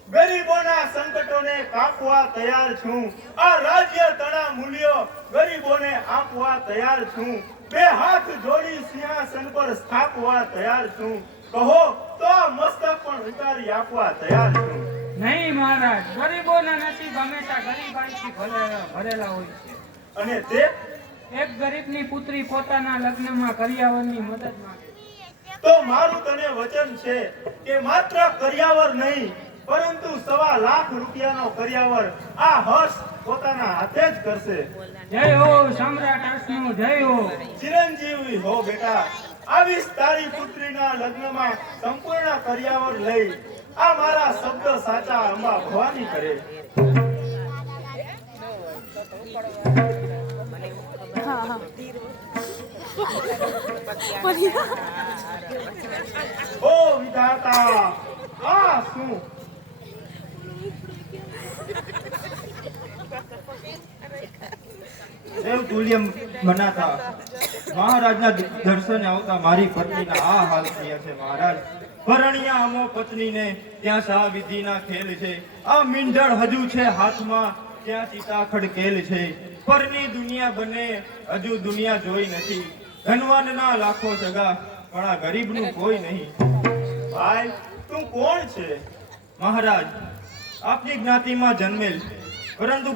ગરીબોના સંકટોને કાપવા તૈયાર છું. આ રાજ્ય તણા મૂલ્યો ગરીબોને આપવા તૈયાર છું. બે હાથ જોડી સિંહાસન પર સ્થાપવા તૈયાર છું. કહો તો મસ્તક પણ ઉતારી આપવા તૈયાર છું. નહીં મહારાજ, ગરીબોના નસીબ હંમેશા ગરીબાઈથી ભરેલા હોય છે. અને તે એક ગરીબની પુત્રી પોતાના લગ્નમાં કરિયાવરની મદદ માંગે. તો મારું તને વચન છે કે માત્ર કરિયાવર નહીં પરંતુ 1.25 લાખ રૂપિયાનો કરિયાવર આ હર્ષ પોતાના હાથે જ કરશે. જય હો સમ્રાટ હર્ષનો જય હો. ચિરંજીવી હો બેટા. આવીશ તારી પુત્રીના લગ્નમાં સંપૂર્ણ કરિયાવર લઈ. આ મારા શબ્દ સાચા અંબા ભવાની કરે. હા હા ઓ વિધાતા, આ શું? દેવ તુલ્ય મનાતા મહારાજના દર્શને આવતા મારી પત્નીના આ હાલ થયા છે મહારાજ. પરણ્યા અમો પત્નીને ત્યાં સા વિધિના ખેલ છે. આ મીંઢળ હજુ છે હાથમાં ત્યાં ચિતાખડ કેલ છે. પરની દુનિયા બને હજુ દુનિયા જોઈ નથી. ધનવાનના લાખો સગા પણ આ ગરીબનું કોઈ નહીં. ભાઈ તું કોણ છે? મહારાજ, આપની જ્ઞાતિમાં જન્મેલ પરંતુ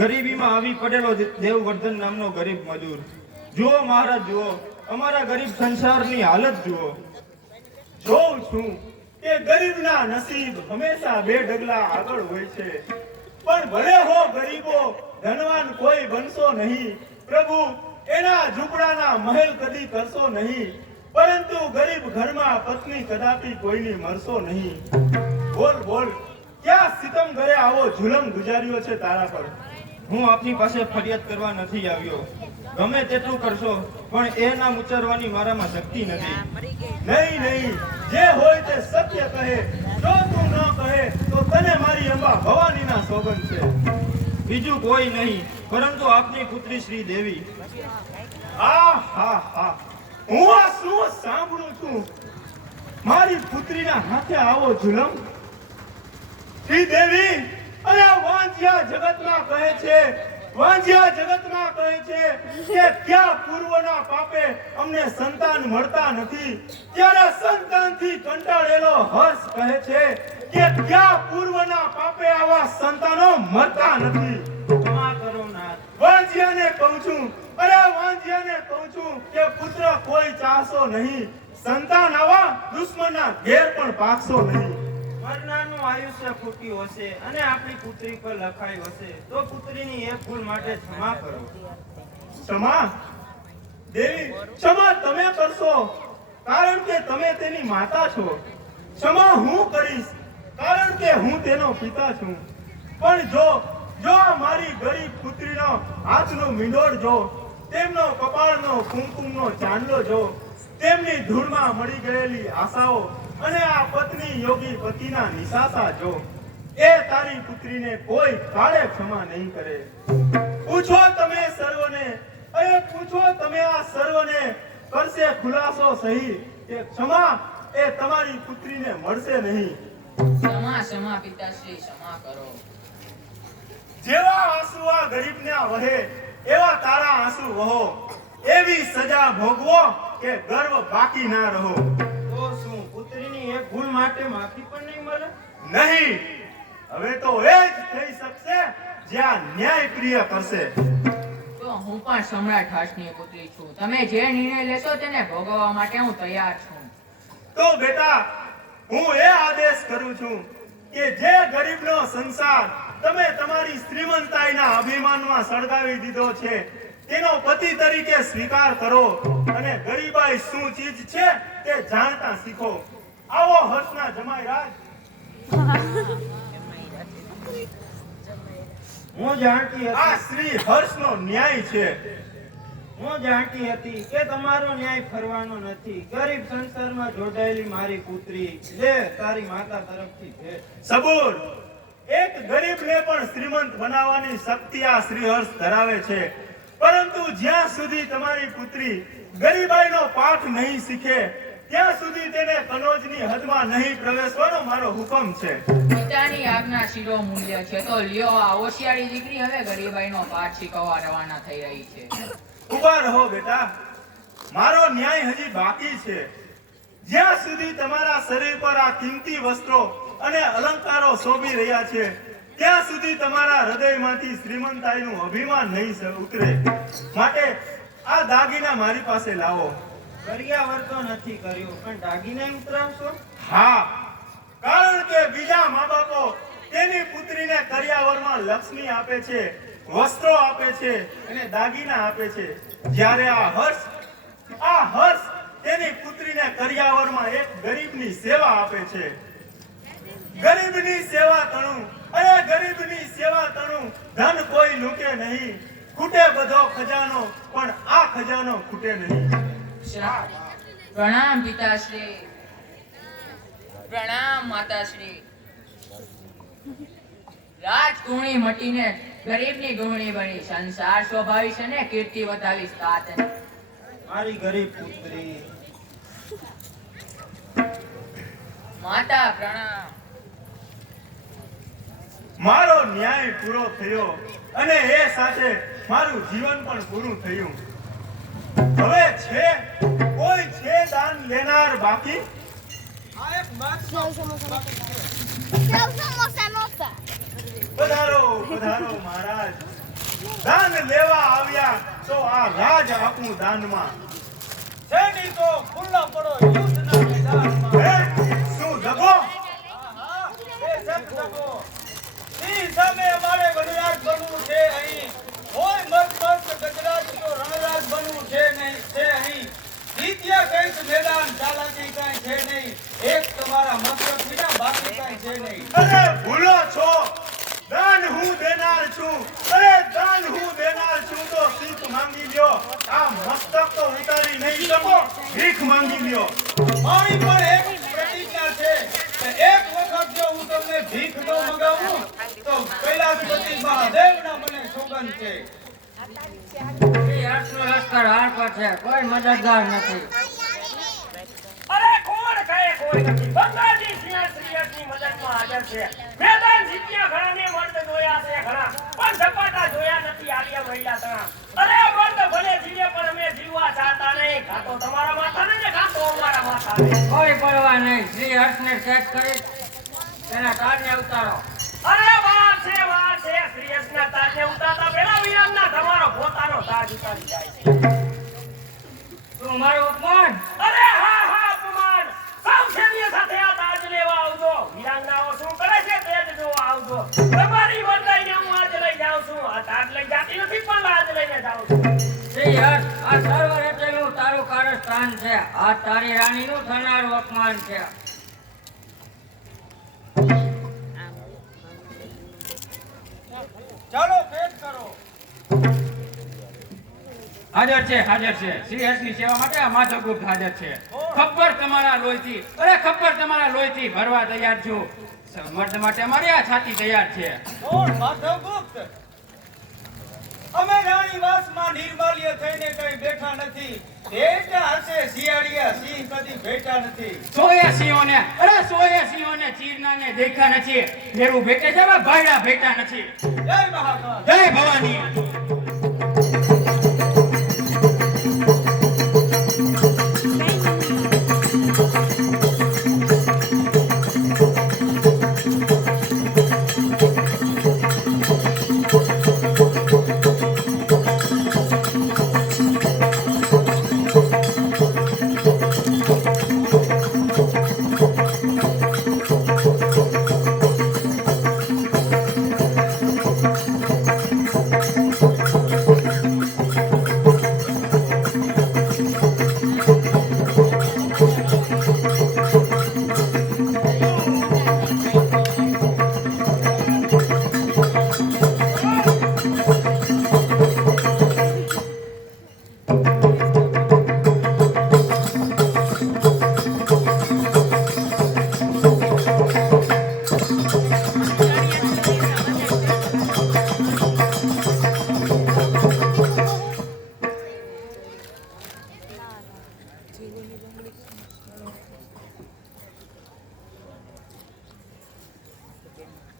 ગરીબીમાં આવી પડેલો દેવવર્ધન નામનો ગરીબ મજૂર. જુઓ મહારાજ, જુઓ અમારા ગરીબ સંસારની હાલત જુઓ. જોઉં છું કે ગરીબના નસીબ હંમેશા 2 ડગલા આગળ હોય છે. પણ ભલે હો ગરીબો, ધનવાન કોઈ બનશો નહીં. પ્રભુ, એના ઝૂંપડાના મહેલ કદી કરશો નહીં. પરંતુ ગરીબ ઘરમાં પત્ની કદાપી કોઈની મરશો નહીં. બોલ બોલ, ક્યાં સિતમ ઘરે આવો જુલમ ગુજાર્યો છે તારા પર? હું આપની પાસે ફરિયાદ કરવા નથી આવ્યો. ગમે તેટલું કરશો પણ એ નામ ઉચ્ચારવાની મારામાં શક્તિ નથી. નહીં નહીં, જે હોય તે સત્ય કહે. જો તું ન કહે તો તને મારી અંબા ભવાનીના સોગંદ છે. બીજું કોઈ નહીં પરંતુ આપની પુત્રી શ્રી દેવી. આહાહા, હું આ શું સાંભળું છું? મારી પુત્રીના હાથે આવો જુલમ? શ્રી દેવી, અરે વાંજિયા જગતમાં કહે છે, વાંજિયા જગતમાં કહે છે કે ક્યાં પૂર્વના પાપે અમને સંતાન મળતા નથી, ત્યારે સંતાનથી કંટાળેલો હર્ષ કહે છે કે ક્યાં પૂર્વના પાપે આવા સંતાનો મરતા નથી. ક્ષમા કરો નાથ. વાંજિયાને કહું છું, અરે વાંજિયાને કહું છું કે પુત્ર કોઈ ચાહશો નહીં. સંતાન આવા દુશ્મનના ઘેર પણ પાકશો નહીં. મરનારનું આયુષ્ય ખૂટ્યું હશે અને આપણી પુત્રી પર લખાયું હશે તો પુત્રીની એ ભૂલ માટે ક્ષમા કરો. ક્ષમા? દેવી, ક્ષમા તમે કરશો કારણ કે તમે તેની માતા છો. ક્ષમા હું કરીશ કારણ કે હું તેનો પિતા છું. પણ જો મારી ગરીબ પુત્રીનો હાથનો મીંડોળ જો, તેમનો કપાળનો કુમકુમનો ચાંદલો જો, તેમની ધૂળમાં મળી ગયેલી આશાઓ અને આ પત્ની યોગી પતિના નિશાસા જો, એ તારી પુત્રીને કોઈ કાળે ક્ષમા નહીં કરે. પૂછો તમે સર્વને, અરે પૂછો તમે આ સર્વને, કરશે ખુલાસો સહી કે ક્ષમા એ તમારી પુત્રીને મળશે નહીં. ક્ષમા ક્ષમા પિતાશ્રી, ક્ષમા કરો. જેવા આંસુ આ ગરીબના વહે એવા તારા આંસુ વહો. એવી સજા ભોગવો કે ગર્વ બાકી ના રહો. તો શું પુત્રીની એક ભૂલ માટે માફી પણ નહીં મળે? નહીં, હવે તો એ જ થઈ શકશે જ્યાં ન્યાય પ્રિય કરશે. તો હું પણ સમ્રાટ હર્ષની પુત્રી છું. તમે જે નિર્ણય લેશો તેને ભોગવવા માટે હું તૈયાર છું. તો બેટા, હું એ આદેશ કરું છું કે જે ગરીબનો સંસાર તમે તમારી શ્રીમંતાઈના અભિમાનમાં સળગાવી દીધો છે તેનો પતિ તરીકે સ્વીકાર કરો અને ગરીબાઈ શું ચીજ છે તે જાણતા શીખો. આવો હર્ષના જમાઈ રાજ. હું જાણતી આ હતી શ્રી હર્ષનો ન્યાય છે. હું જાણતી હતી કે તમારો ન્યાય ફરવાનો નથી. ગરીબ સંસારમાં જોડાયેલી મારી પુત્રી લે તારી માતા તરફથી ભેટ. સબૂર, એક ગરીબને પણ શ્રીમંત બનાવવાની શક્તિ આ શ્રી હર્ષ ધરાવે છે. પરંતુ જ્યાં સુધી તમારી પુત્રી ગરીબાઈનો પાઠ નહીં શીખે ત્યાં સુધી તેને કનોજની હદમાં નહીં પ્રવેશવાનો મારો હુકમ છે. પિતાની આજ્ઞા શિરોમૂલ્ય છે. તો લ્યો આ હોશિયારી દીકરી હવે ગરીબાઈનો પાઠ શીખવવા રવાના થઈ રહી છે. ઉભા રહો બેટા, મારો ન્યાય હજી બાકી છે. જ્યાં સુધી તમારા શરીર પર આ કિંમતી વસ્ત્રો અને અલંકારો શોભી રહ્યા છે, ત્યાં સુધી તમારા હૃદયમાંથી શ્રીમંતાઈનું અભિમાન નહીં ઉતરે. માટે આ દાગીના મારી પાસે લાવો. કરિયાવર તો નથી કર્યું, પણ દાગીના ઉતરાવશો? હા, કારણ કે બીજા મા બાપો તેની પુત્રીને કરિયાવરમાં લક્ષ્મી આપે છે, વસ્ત્રો આપે છે અને દાગીના આપે છે. જ્યારે આ હર્ષ તેની પુત્રીને કરિયાવરમાં એક ગરીબની સેવા આપે છે. ગરીબની સેવા તણું અને ગરીબની સેવા તણું ધન કોઈ લૂંટે નહીં. ખૂટે બધો ખજાનો, પણ આ ખજાનો ખૂટે નહીં. પ્રણામ પિતાશ્રી, પ્રણામ માતાશ્રી. રાજકુણી મટીને ગરીબની ગુણી બની, સંસાર સ્વભાવી છે ને કીર્તિ વધાવી તાત. મારી ગરીબ પુત્રી. માતા પ્રણામ. મારો ન્યાય પૂરો થયો અને એ સાથે મારું જીવન પણ પૂરું થયું. હવે કોઈ છે દાન લેનાર બાકી? પધારો પધારો મહારાજ. દાન લેવા આવ્યા તો આ રાજ આપું દાનમાં. સૈનિકો ખુલ્લા પડો યુદ્ધના મેદાનમાં. હે, શું જગો? એ જગ જગો. સિંહ સામે અમારે વનરાજ બનવું છે અહીં. કોઈ મસ્ત ગજરાજ તો રણરાજ બનવું છે નહીં, છે અહીં. દ્વિતીય કંઈક મેદાન ચાલાકી કાંઈ છે નહીં. એક તમારા મસ્તક વિના બાકી કાંઈ છે નહીં. અરે ભૂલો છો, દાન હું દેનાર છું. અરે દાન હું દેનાર છું તો શીખ માંગી લ્યો. આ મસ્તક તો ઉતારી નહીં શકો, ભીખ માંગી લ્યો. મારી પણ એક પ્રતિજ્ઞા છે કે એક વખત જો હું તમને ભીખ ન મંગાવું તો કૈલાસપતિ મહાદેવના મને સોગંદ છે. શ્રી હર્ષનો લશ્કર હાર પર છે, કોઈ મદદગાર નથી. અરે કોણ કહે કોઈ નથી. બંગાજી સિંહ શ્રીયસની મદદમાં હાજર છે. મેદાન જીત્યા ઘણાને મર્દ જોયા છે ઘણા, પણ ઝપાટા જોયા નથી આલિયા મહિલા તણા. અરે મર્દ ભલે જીવે પણ અમે જીવવા ચાહતા નહીં. કાં તો તમારા માથાને ને કાં તો અમારા માથાને. કોઈ પરવા નહીં. શ્રી હર્ષને સેટ કરી તેના તારને ઉતારો. અરે વાર છે શ્રીયસના તાજને ઉતારતા પહેલા વિરામના તમારો પોતાનો તાજ ઉતારી જાય છે. તું મારો અપમાન. અરે હા અપમાન. સૌ સૈન્ય સાથે આ તાજ લેવા આવજો. વિરાંગનાઓ શું કરે છે તે જ જોવા આવજો. તમારી બદલાઈને હું આજ લઈ જાઉં છું. આ તાજ લઈ જાતી નથી પણ આજ લઈને જાઉં છું. શ્રી હર્ષ, આ સર્વ રચેલું તારું કારસ્થાન છે. આ તારી રાણીનું થનારું અપમાન છે. ચાલો ભેટ કરો. હાજર છે શ્રી હર્ષની સેવા માટે આ માધવગુપ્ત હાજર છે. ખબર તમારા લોહીથી ભરવા તૈયાર છું. મર્દ માટે અમારી આ છાતી તૈયાર છે. કોણ માધવગુપ્ત? અમે રાણીવાસમાં નિર્માલ્ય થઈને કઈ બેઠા નથી. ભેટા હશે શિયાળિયા, સિંહ કદી ભેટા નથી. સોએ સિંહોને ચીરનાને દેખા નથી. લેરું ભેટે છે ભાઈડા ભેટા નથી. જય મહાકાળ. જય ભવાની.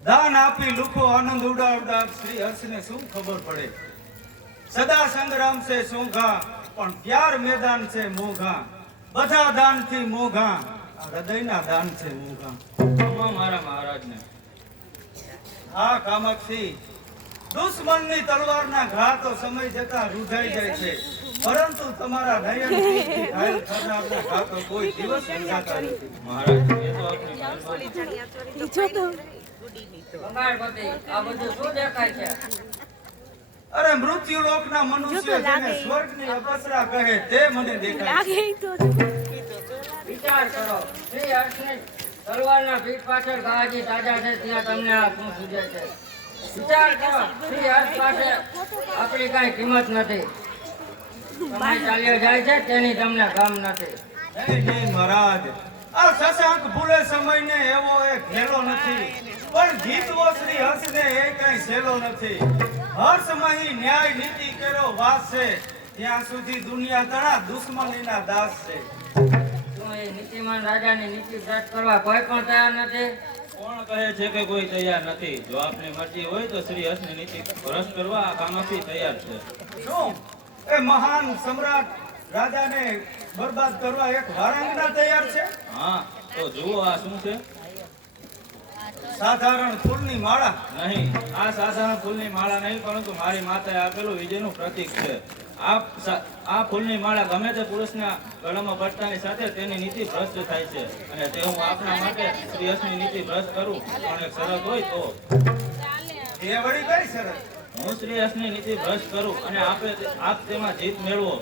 દાન આપી લુખો આનંદ ઉડાવડા શ્રી હર્ષને શું ખબર પડે? સદા સંગ્રામ છે સોંઘા, પણ પ્યાર મેદાન છે મોઘા. બધા દાનથી મોઘા, આ હૃદયના દાન છે મોઘા. મારા મહારાજને હા કામાક્ષી, દુશ્મનની તલવારના ઘા તો સમય જતા રૂઢાઈ જાય છે, પરંતુ તમારા નયનથી ઘાયલ થનારના ઘા તો કોઈ દિવસ રૂંધાતા નથી. મહારાજ એ તો આપની મહેરબાની. બંગાળપતિ, આ બધું શું દેખાય છે? અરે મૃત્યુ લોકના મનુષ્ય જેને સ્વર્ગની અપસરા કહે તે મને દેખાય છે. વિચાર કરો, શ્રી હર્ષની તલવારના પીઠ પાછળ ઘાજી તાજા છે, ત્યાં તમને આ શું સૂજે છે? વિચાર કરો, શ્રી હર્ષ પાસે આપણી કાંઈ કિંમત નથી. સમય ચાલ્યો જાય છે તેની તમને ગમ નથી. નહીં નહીં મહારાજ, આ શશાંક ભૂલે સમયને એવો એ ઘેલો નથી, પણ જીતવો શ્રી હર્ષને એ કઈ સહેલો નથી. હર્ષમહી ન્યાય નીતિ કેરો વાસ છે, ત્યાં સુધી દુનિયા તણા દુશ્મનીના દાસ છે. શું એ નીતિમાન રાજાની નીતિ ભ્રષ્ટ કરવા કોઈ પણ તૈયાર નથી? કોણ કહે છે કે કોઈ તૈયાર નથી? જો આપની મરજી હોય તો શ્રી હર્ષની નીતિ ભ્રષ્ટ કરવા આ કામાક્ષી તૈયાર છે. શું એ મહાન સમ્રાટ રાજાને બરબાદ કરવા એક વારાંગના તૈયાર છે? હા, તો જુઓ આ શું છે? સાધારણ ફૂલની માળા નહીં, આ સાધારણ ફૂલની માળા નહીં, પરંતુ મારી માતાએ આપેલું વિજયનું પ્રતીક છે. આ ફૂલની માળા ગમે તે પુરુષના ગળામાં પડતાની સાથે તેની નીતિ ભ્રષ્ટ થાય છે, અને તે હું આપના માટે શ્રી હર્ષની નીતિ ભ્રષ્ટ કરું પણ એક શરત હોય તો. એ વળી કઈ શરત? હું શ્રી હર્ષની નીતિ ભ્રષ્ટ કરું અને આપ તેમાં જીત મેળવો.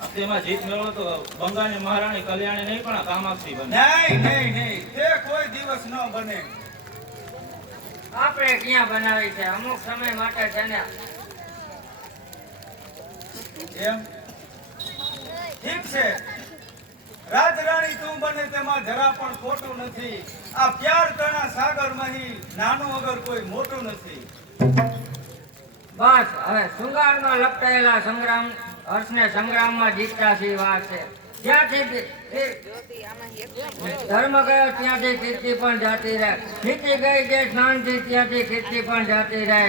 આપ તેમાં જીત મેળવો તો બંગાળની મહારાણી કલ્યાણી નહીં પણ આ કામાક્ષી બને. નહીં નહીં નહીં, તે કોઈ દિવસ ન બને. આપણે ક્યાં બનાવી છે? અમુક સમય માટે છે ને. એમ ઠીક છે, રાજરાણી તું બને તેમાં જરા પણ ખોટું નથી. આ પ્યાર તણા સાગર મહી નાનું વગર કોઈ મોટું નથી. બસ હવે શૃંગારમાં લપટાયેલા સંગ્રામ હર્ષને સંગ્રામમાં જીતતા સી વાર છે. જ્યાંથી ધર્મ ગયો ત્યાંથી કીર્તિ પણ જાતી રહે. નીતિ ગઈ જે શાંતિ ત્યાંથી કીર્તિ પણ જાતી રહે.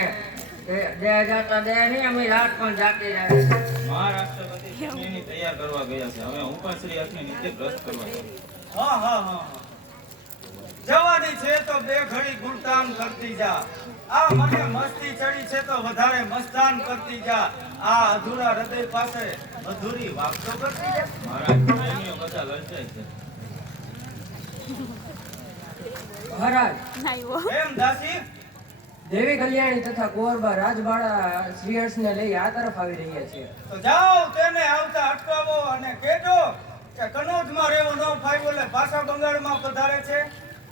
દેહ જાતા દેહ નહીં, અમી રાત પણ જાતી રહે. મહારાષ્ટ્રપતિ ચૂંટણીની તૈયાર કરવા ગયા છે. હવે હું પણ શ્રી હર્ષની નીતિ ભ્રષ્ટ કરવા છું. હા હા હા, જવાની છે તો બે ઘડી ગુણતાન કરતી જા. આ મને મસ્તી ચડી છે તો વધારે મસ્તાન કરતી જા. આ અધૂરા હૃદય પાસે અધૂરી વાતો કરતી જા. મહારાજ પ્રેમીઓ બધા લલચાય છે. મહારાજ એમ દાસી? દેવી કલ્યાણી તથા કુંવરબા રાજબાળા શ્રી હર્ષને લઈ આ તરફ આવી રહ્યા છે. તો જાઓ તેને આવતા અટકાવો અને કહેજો કે કનોજમાં રહેવો ન ફાવ્યો એટલે પાછા બંગાળમાં પધારે છે.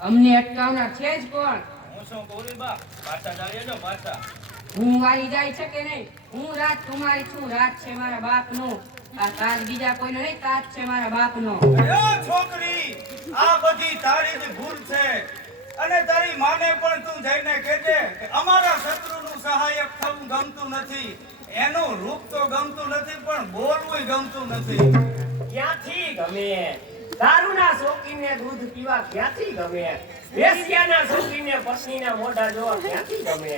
અમને અટકાવનાર છે જ કોણ? હું શું ગોરીબા? પાછા ચાલીએ જો પાછા. હું વારી જાય છે કે નહીં? હું રાજકુમારી છું. રાજ છે મારા બાપનું. આ તાજ બીજા કોઈનો નહીં, તાજ છે મારા બાપનો. એ છોકરી, આ બધી તારી જ ભૂલ છે. અને તારી માને પણ તું જઈને કહેજે કે અમારા શત્રુનું સહાયક થવું ગમતું નથી. એનું રૂપ તો ગમતું નથી, પણ બોલવું ગમતું નથી. ક્યાંથી ગમે? દારૂના શોખીનને દૂધ પીવા ક્યાંથી ગમે? વેશ્યાના શોખીનને પત્નીના મોઢા જોવા ક્યાંથી ગમે?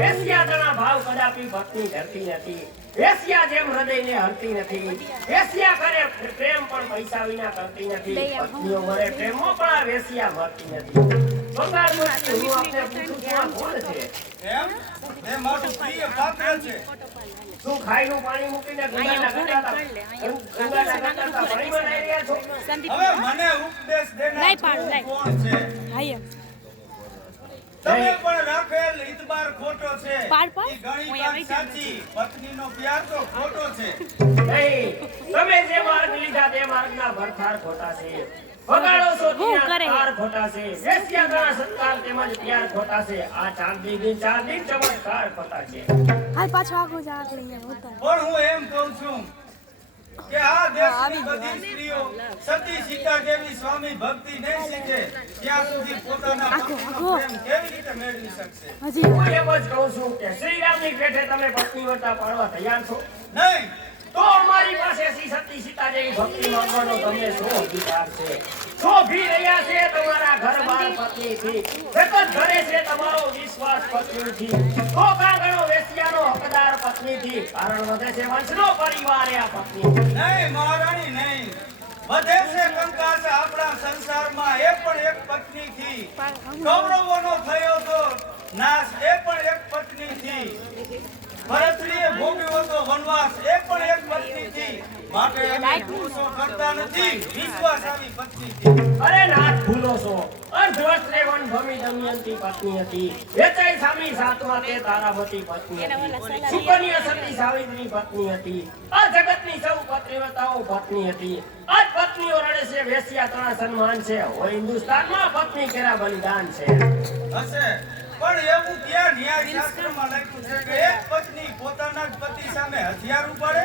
વેશ્યા તણા ભાવ કદાપી પત્ની ધરતી નથી. વેશ્યા જેમ હૃદયને હરતી નથી. વેશ્યા કરે પ્રેમ પણ પૈસા વિના કરતી નથી. પત્નીઓ મરે પ્રેમમાં પણ આ વેશ્યા મરતી નથી. બંગાળમાંથી હું આપને પૂછું છું, આ કોણ છે? એમ એ મારું પ્રિય પાત્ર છે. શું ખાઈનું પાણી મૂકીને ગંગાના ગટાતા પાણીમાં નાઈ રહ્યા છો? હવે મને ઉપદેશ દેનાર તું કોણ છે? તમે પણ રાખેલ ઇતબાર ખોટો છે. ઈ ઘણી વાત સાચી, પત્નીનો પ્યાર તો ખોટો છે. નહીં, તમે જે માર્ગ લીધા તે માર્ગના ભરથાર ખોટા છે. વગાડો છો ત્યાં તાર ખોટા છે. વેશ્યાના સત્કાર તેમજ પ્યાર ખોટા છે. આ ચાર દિન ચમત્કાર ખોટા છે. પણ હું એમ કહું છું કે આ દેશની બધી સ્ત્રીઓ સતી સીતા જેવી સ્વામી ભક્તિ નહીં શીખે ત્યાં સુધી પોતાના પતિનો પ્રેમ કેવી રીતે મેળવી શકશે? હું એમ જ કહું છું કે શ્રી રામની પેઠે તમે પત્ની વટા પાડવા તૈયાર છો? નહીં. તો અમારી પાસે સતી સીતા જેવી ભક્તિ માંગવાનો તમને શું અધિકાર છે? શોભી રહ્યા છે તમારા ઘર બાર પત્ની પત્નીથી સતત ઘરે છે તમારો વિશ્વાસ પત્નીથી તો કાગળો વેશ્યાનો હકદાર પત્નીથી કારણ વધે છે વંશનો પરિવાર આ પત્ની નહીં મહારાણી નહીં, વધે છે કંકાસ આપણા સંસારમાં એ પણ એક પત્નીથી. કૌરવોનો થયો તો નાશ એ પણ એક પત્નીથી. ભરતરીએ ભોગવ્યો તો વનવાસ એ પણ એક પત્નીથી. માટે અમે પુરુષો કરતા નથી, વિશ્વાસ આવી પત્નીથી. અરે નાથ ભૂલો છો અર્ધવસ્ત્રે વનભૂમિ દમયંતી પત્ની હતી વેચાઈ સામી સાતમા તે તારામતી પત્ની હતી સુકન્યા સતી સાવિત્રી પત્ની હતી આ જગતની સૌ પતિવ્રતાઓ પત્ની હતી આજ પત્નીઓ રડે છે વેશ્યા તણા સન્માન છે હોય હિન્દુસ્તાનમાં પત્ની કેરા બલિદાન છે હશે, પણ એવું ક્યાં ન્યાય શાસ્ત્રમાં લખ્યું છે કે એક પત્ની પોતાના જ પતિ સામે હથિયાર ઉપાડે?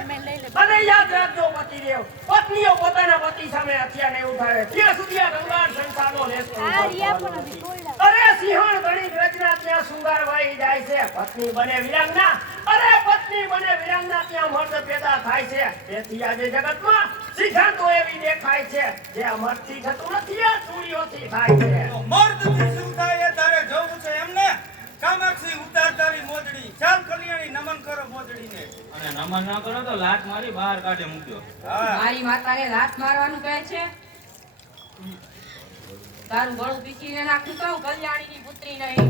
અને યાદ રાખજો પતિદેવ પત્નીઓ પોતાના પતિ સામે હથિયાર નહીં ઉઠાવે ત્યાં સુધી આ ગંગાળ સંસારનો લેશ પણ નથી. અરે સિંહણ ગણિત રચના ત્યાં શૃંગારવાઈ જાય છે પત્ની બને વિરાંગના અરે પત્ની બને વિરાંગના ત્યાં મર્દ પેદા થાય છે તેથી આજે જગતમાં સિદ્ધાંતો એવી દેખાય છે જે અમરથી થતું નથી આ ચૂડીઓથી થાય છે. તો મર્દથી શું થાય એ તારે જોવું છે એમને? કામાક્ષી ઉતાર તારી મોજડી, ચાલ કલ્યાણી નમન કરો મોજડીને. અને નમન ન કરો તો લાત મારી બહાર કાઢી મૂક્યો. હા, મારી માતાને લાત મારવાનું કહે છે? તારું ગળું પીછીને નાખું તો કલ્યાણીની પુત્રી નહીં.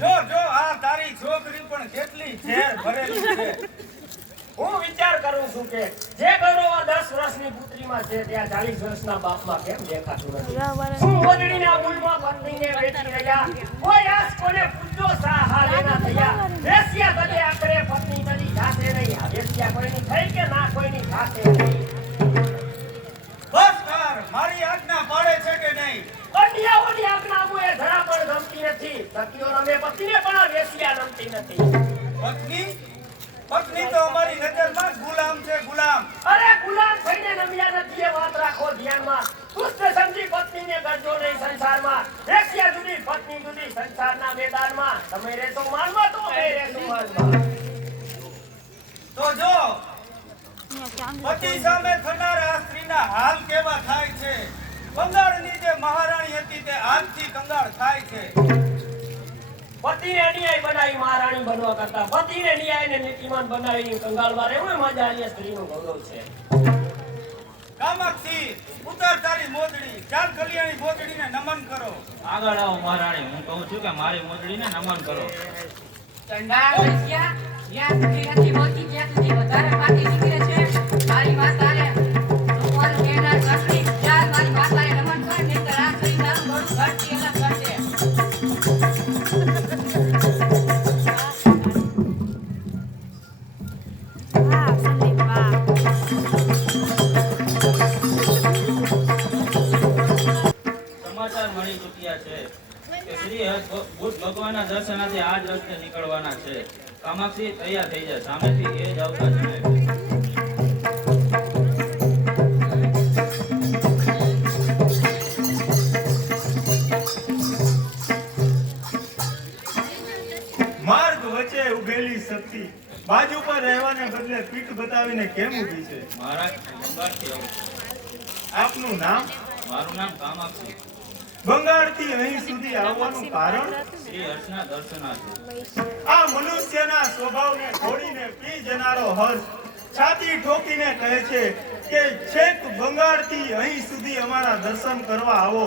જો જો આ તારી છોકરી પણ કેટલી ઝેર ભરેલી છે. હું વિચાર કરું છું કે જે ગૌરવ 10 વર્ષની પુત્રીમાં છે ત્યાં 40 વર્ષના બાપમાં કેમ દેખાતું નથી? શું ઓદડીના મૂળમાં પત્નીને વેચી રહ્યા? કોઈ આસ કોને પૂછજો સાહા લેના થયા? વેશ્યા બદે આખરે પત્ની બની જાશે નહીં. આ વેશ્યા કોઈની થઈ કે ના કોઈની થાશે નહીં. બસ કર, મારી આજ્ઞા પાડે છે કે નહીં? કન્યાઓની આજ્ઞા મુએ જરા પણ ગમતી નથી. સતીઓ રમે પત્નીને પણ આ વેશ્યા ગમતી નથી. પત્ની પત્ની તો અમારી નજરમાં ગુલામ છે, ગુલામ. અરે ગુલામ થઈને નમ્યા નથી એ વાત રાખો ધ્યાનમાં. તુષ્ટ સમજી પત્નીને કરજો નહીં સંસારમાં. વેશ્યા જુદી પત્ની જુદી સંસારના મેદાનમાં. તમે રહેશો માનમાં તો અમે રહેશું માનમાં. તો જો પતિ સામે થનાર આ સ્ત્રીના હાલ કેવા થાય છે. બંગાળની જે મહારાણી હતી તે આજથી કંગાળ થાય છે. પતિને અન્યાય બનાવી મહારાણી બનવા કરતા પતિને ન્યાયને નીતિમાન બનાવી કંગાળમાં રહેવું એ મજાની સ્ત્રીનું ગૌરવ છે. કામાક્ષી ઉતાર તારી મોજડી, ચાલ કલ્યાણી મોજડીને નમન કરો. આગળ આવો મહારાણી, હું કહું છું કે મારી મોજડીને નમન કરો. ચંડાળ વેશ્યા, જ્યાં સુધી નથી બોલતી ત્યાં સુધી વધારે પાકી નીકળે છે. મારી માતાને ભગવાન કહેનાર કસરી, ચાલ મારી માતાને નમન કર, નહીંતર આ સ્ત્રી તારું ગળું ઘરથી અલગ કરશે. સમાચાર મળી ચૂક્યા છે કે શ્રી બુદ્ધ ભગવાનના દર્શનાથી આ જ રસ્તે નીકળવાના છે. કામાક્ષી તૈયાર થઈ જાય, સામેથી એ જ આવતા છે. માર્ગ વચ્ચે ઉભેલી શક્તિ બાજુ પર રહેવાને બદલે પીઠ બતાવીને કેમ ઊભી છે? મહારાજ બંગાળથી આવું. આપનું નામ? મારું નામ કામાક્ષી. બંગાળથી અહીં સુધી આવવાનું કારણ? શ્રી હર્ષના દર્શનાથી. આ મનુષ્યના સ્વભાવને છોડીને પી જનારો હર્ષ છાતી ઠોકીને કહે છે કે છેક બંગાળથી અહીં સુધી અમારા દર્શન કરવા આવો.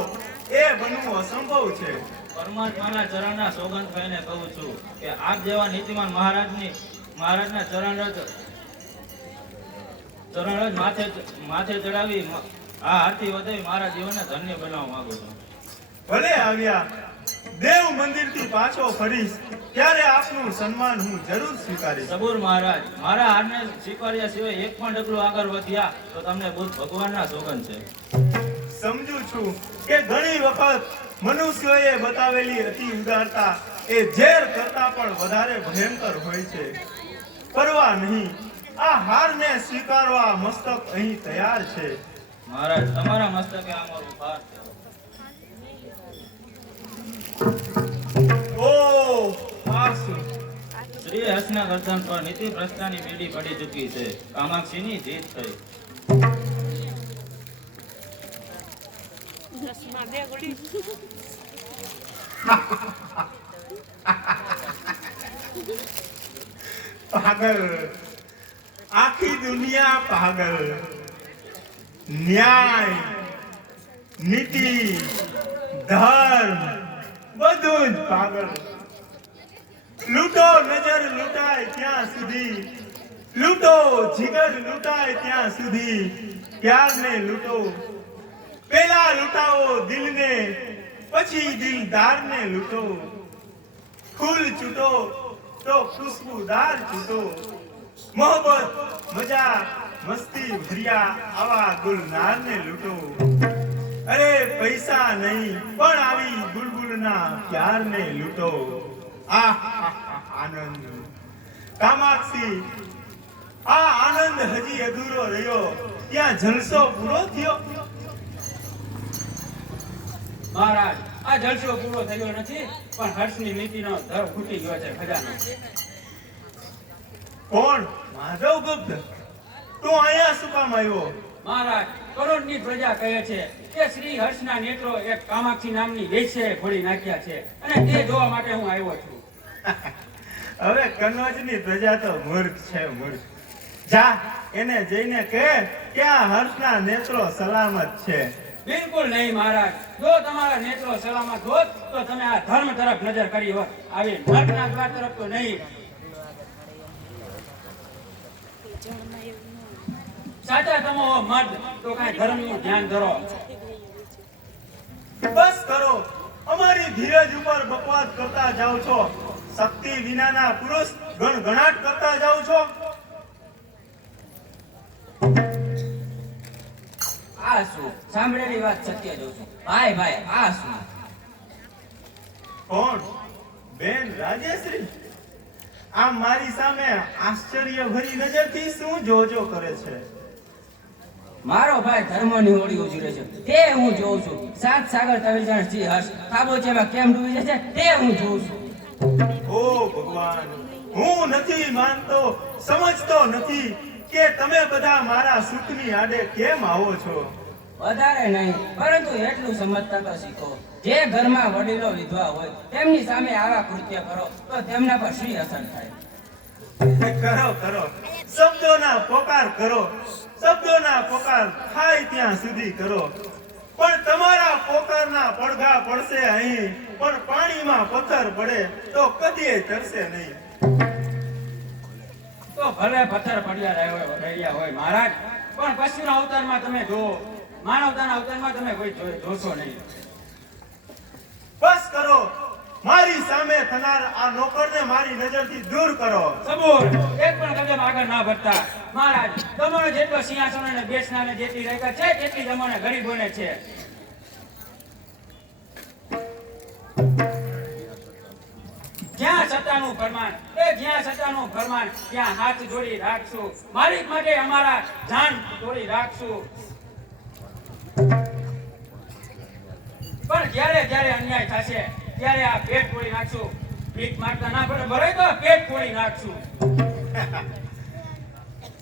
એ બનવું અસંભવ છે. પરમાત્માના ચરણના સોગંદ થઈને કહું છું કે આપ જેવા નીતિમાન મહારાજના ચરણ જ માથે ચડાવી આ હાથી વધાવી મારા જીવનને ધન્ય બનાવવા માંગુ છું. ભલે આવ્યા. દેવ મંદિરથી પાછો ફરીશ ત્યારે આપનું સન્માન હું જરૂર સ્વીકારીશ. સબૂર મહારાજ, મારા હારને સ્વીકાર્યા સિવાય એક પણ ડગલું આગળ વધ્યા તો તમને બુદ્ધ ભગવાનના સોગંદ છે. સમજુ છું કે ઘણી વખત મનુષ્યોએ બતાવેલી અતિ ઉદારતા એ ઝેર કરતા પણ વધારે ભયંકર હોય છે. પરવા નહીં, આ હારને સ્વીકારવા મસ્તક અહીં તૈયાર છે. મહારાજ, તમારા મસ્તકે આ મારું ભાર છે. ઓ આસુ શ્રી હર્ષના ગરદન પર નીતિ ભ્રષ્ટાની બેડી પડી ચૂકી છે. કામાક્ષીની જીત થઈ. પાગલ, આખી દુનિયા પાગલ. ન્યાય, નીતિ, ધર્મ બધું જ પાગલ. લૂંટો નજર લૂંટાય ત્યાં સુધી, લૂંટો જીગર લૂંટાય ત્યાં સુધી, પ્યારને લૂંટો. પેલા લૂંટાવો દિલને, પછી દિલદારને લૂંટો. ફૂલ છૂટો તો ખુશ્બુદાર છૂટો. મોહબ્બત, મજા, મસ્તી ભર્યા આવા ગુલનારને લૂંટો. અરે પૈસા નહીં પણ આવી બુલબુલના પ્યારને લૂંટો. આનંદ કામાક્ષી, આ આનંદ હજી અધૂરો રહ્યો, ત્યાં જલસો પૂરો થયો. મહારાજ, આ જલસો પૂરો થયો નથી, પણ હર્ષની નીતિનો દર ફૂટી ગયો છે ખજાનો. કોણ? માધવગુપ્ત. તું અહીંયા શું કામ આવ્યો? મહારાજ, કરોડની પ્રજા કહે છે કે શ્રી હર્ષના નેત્રો એક કામાક્ષી નામની વેશ્યાએ ફોડી નાખ્યા છે, અને તે જોવા માટે હું આવ્યો છું. હવે કનોજની પ્રજા તો મૂર્ખ છે, મૂર્ખ. જા એને જઈને કહે કે આ હર્ષના નેત્રો સલામત છે. બિલકુલ નહીં મહારાજ. જો તમારા નેત્રો સલામત હોત તો તમે આ ધર્મ તરફ નજર કરી હોત, આવી નર્કના દ્વાર તરફ તો નહીં. સાચા તમો હો મર્દ તો કાંઈ ધર્મનું ધ્યાન ધરો. બસ કરો, અમારી ધીરજ ઉપર બકવાસ કરતા જાઓ છો. શક્તિ વિનાના પુરુષ ગણગણાટ કરતા જાઓ છો. આ શું? સાંભળેલી વાત સત્ય જોઉં છું. ભાઈ ભાઈ, આ શું? કોણ? બેન રાજેશ્રી. આમ મારી સામે આશ્ચર્ય ભરી નજરથી શું જોજો કરે છે? મારો ભાઈ ધર્મની હોળી ઉજવે છે, તે હું જોઉં છું. સાત સાગર તવિજાણ શ્રી હર્ષ ખાબોચિયામાં કેમ ડૂબી જશે તે હું જોઉં છું. ઓ ભગવાન, હું નથી માનતો, સમજતો નથી કે તમે બધા મારા સુખની આડે કેમ આવો છો. વધારે નહીં, પરંતુ એટલું સમજતા તો શીખો. જે ઘરમાં વડીલો વિધવા હોય તેમની સામે આવા કૃત્ય કરો તો તેમના પર શી અસર થાય? કરો કરો, શબ્દોના પોકાર કરો, શબ્દોના પોકાર થાય ત્યાં સુધી કરો. પણ તમારા પોકારના પડઘા પડશે અહીં, પણ પાણીમાં પથ્થર પડે તો કદીએ તરશે નહીં. તો ભલે પથ્થર પડ્યા રહ્યા હોય મહારાજ, પણ પશુના અવતારમાં તમે જુઓ, માનવતાના અવતારમાં તમે કોઈ જોશો નહીં. બસ કરો, મારી સામે થનાર આ નોકરને મારી નજરથી દૂર કરો. સબૂર, એક પણ કદમ આગળ ના વધતા. મહારાજ, તમારો જેટલો સિંહાસન અને બેસનાને જેટલી રહેતા છે તેટલી તમારે ગરીબોને છે. જ્યાં સત્તાનું ફરમાન, જ્યાં સત્તાનું ફરમાન ત્યાં હાથ જોડી રાખશું. માલિક માટે અમારા જાન જોડી રાખશું. પણ જ્યારે જ્યારે અન્યાય થશે ત્યારે આ પેટ ફોડી નાખશું. ભીખ માંગતા ના પડે ભરાય તો પેટ ફોડી નાખશું.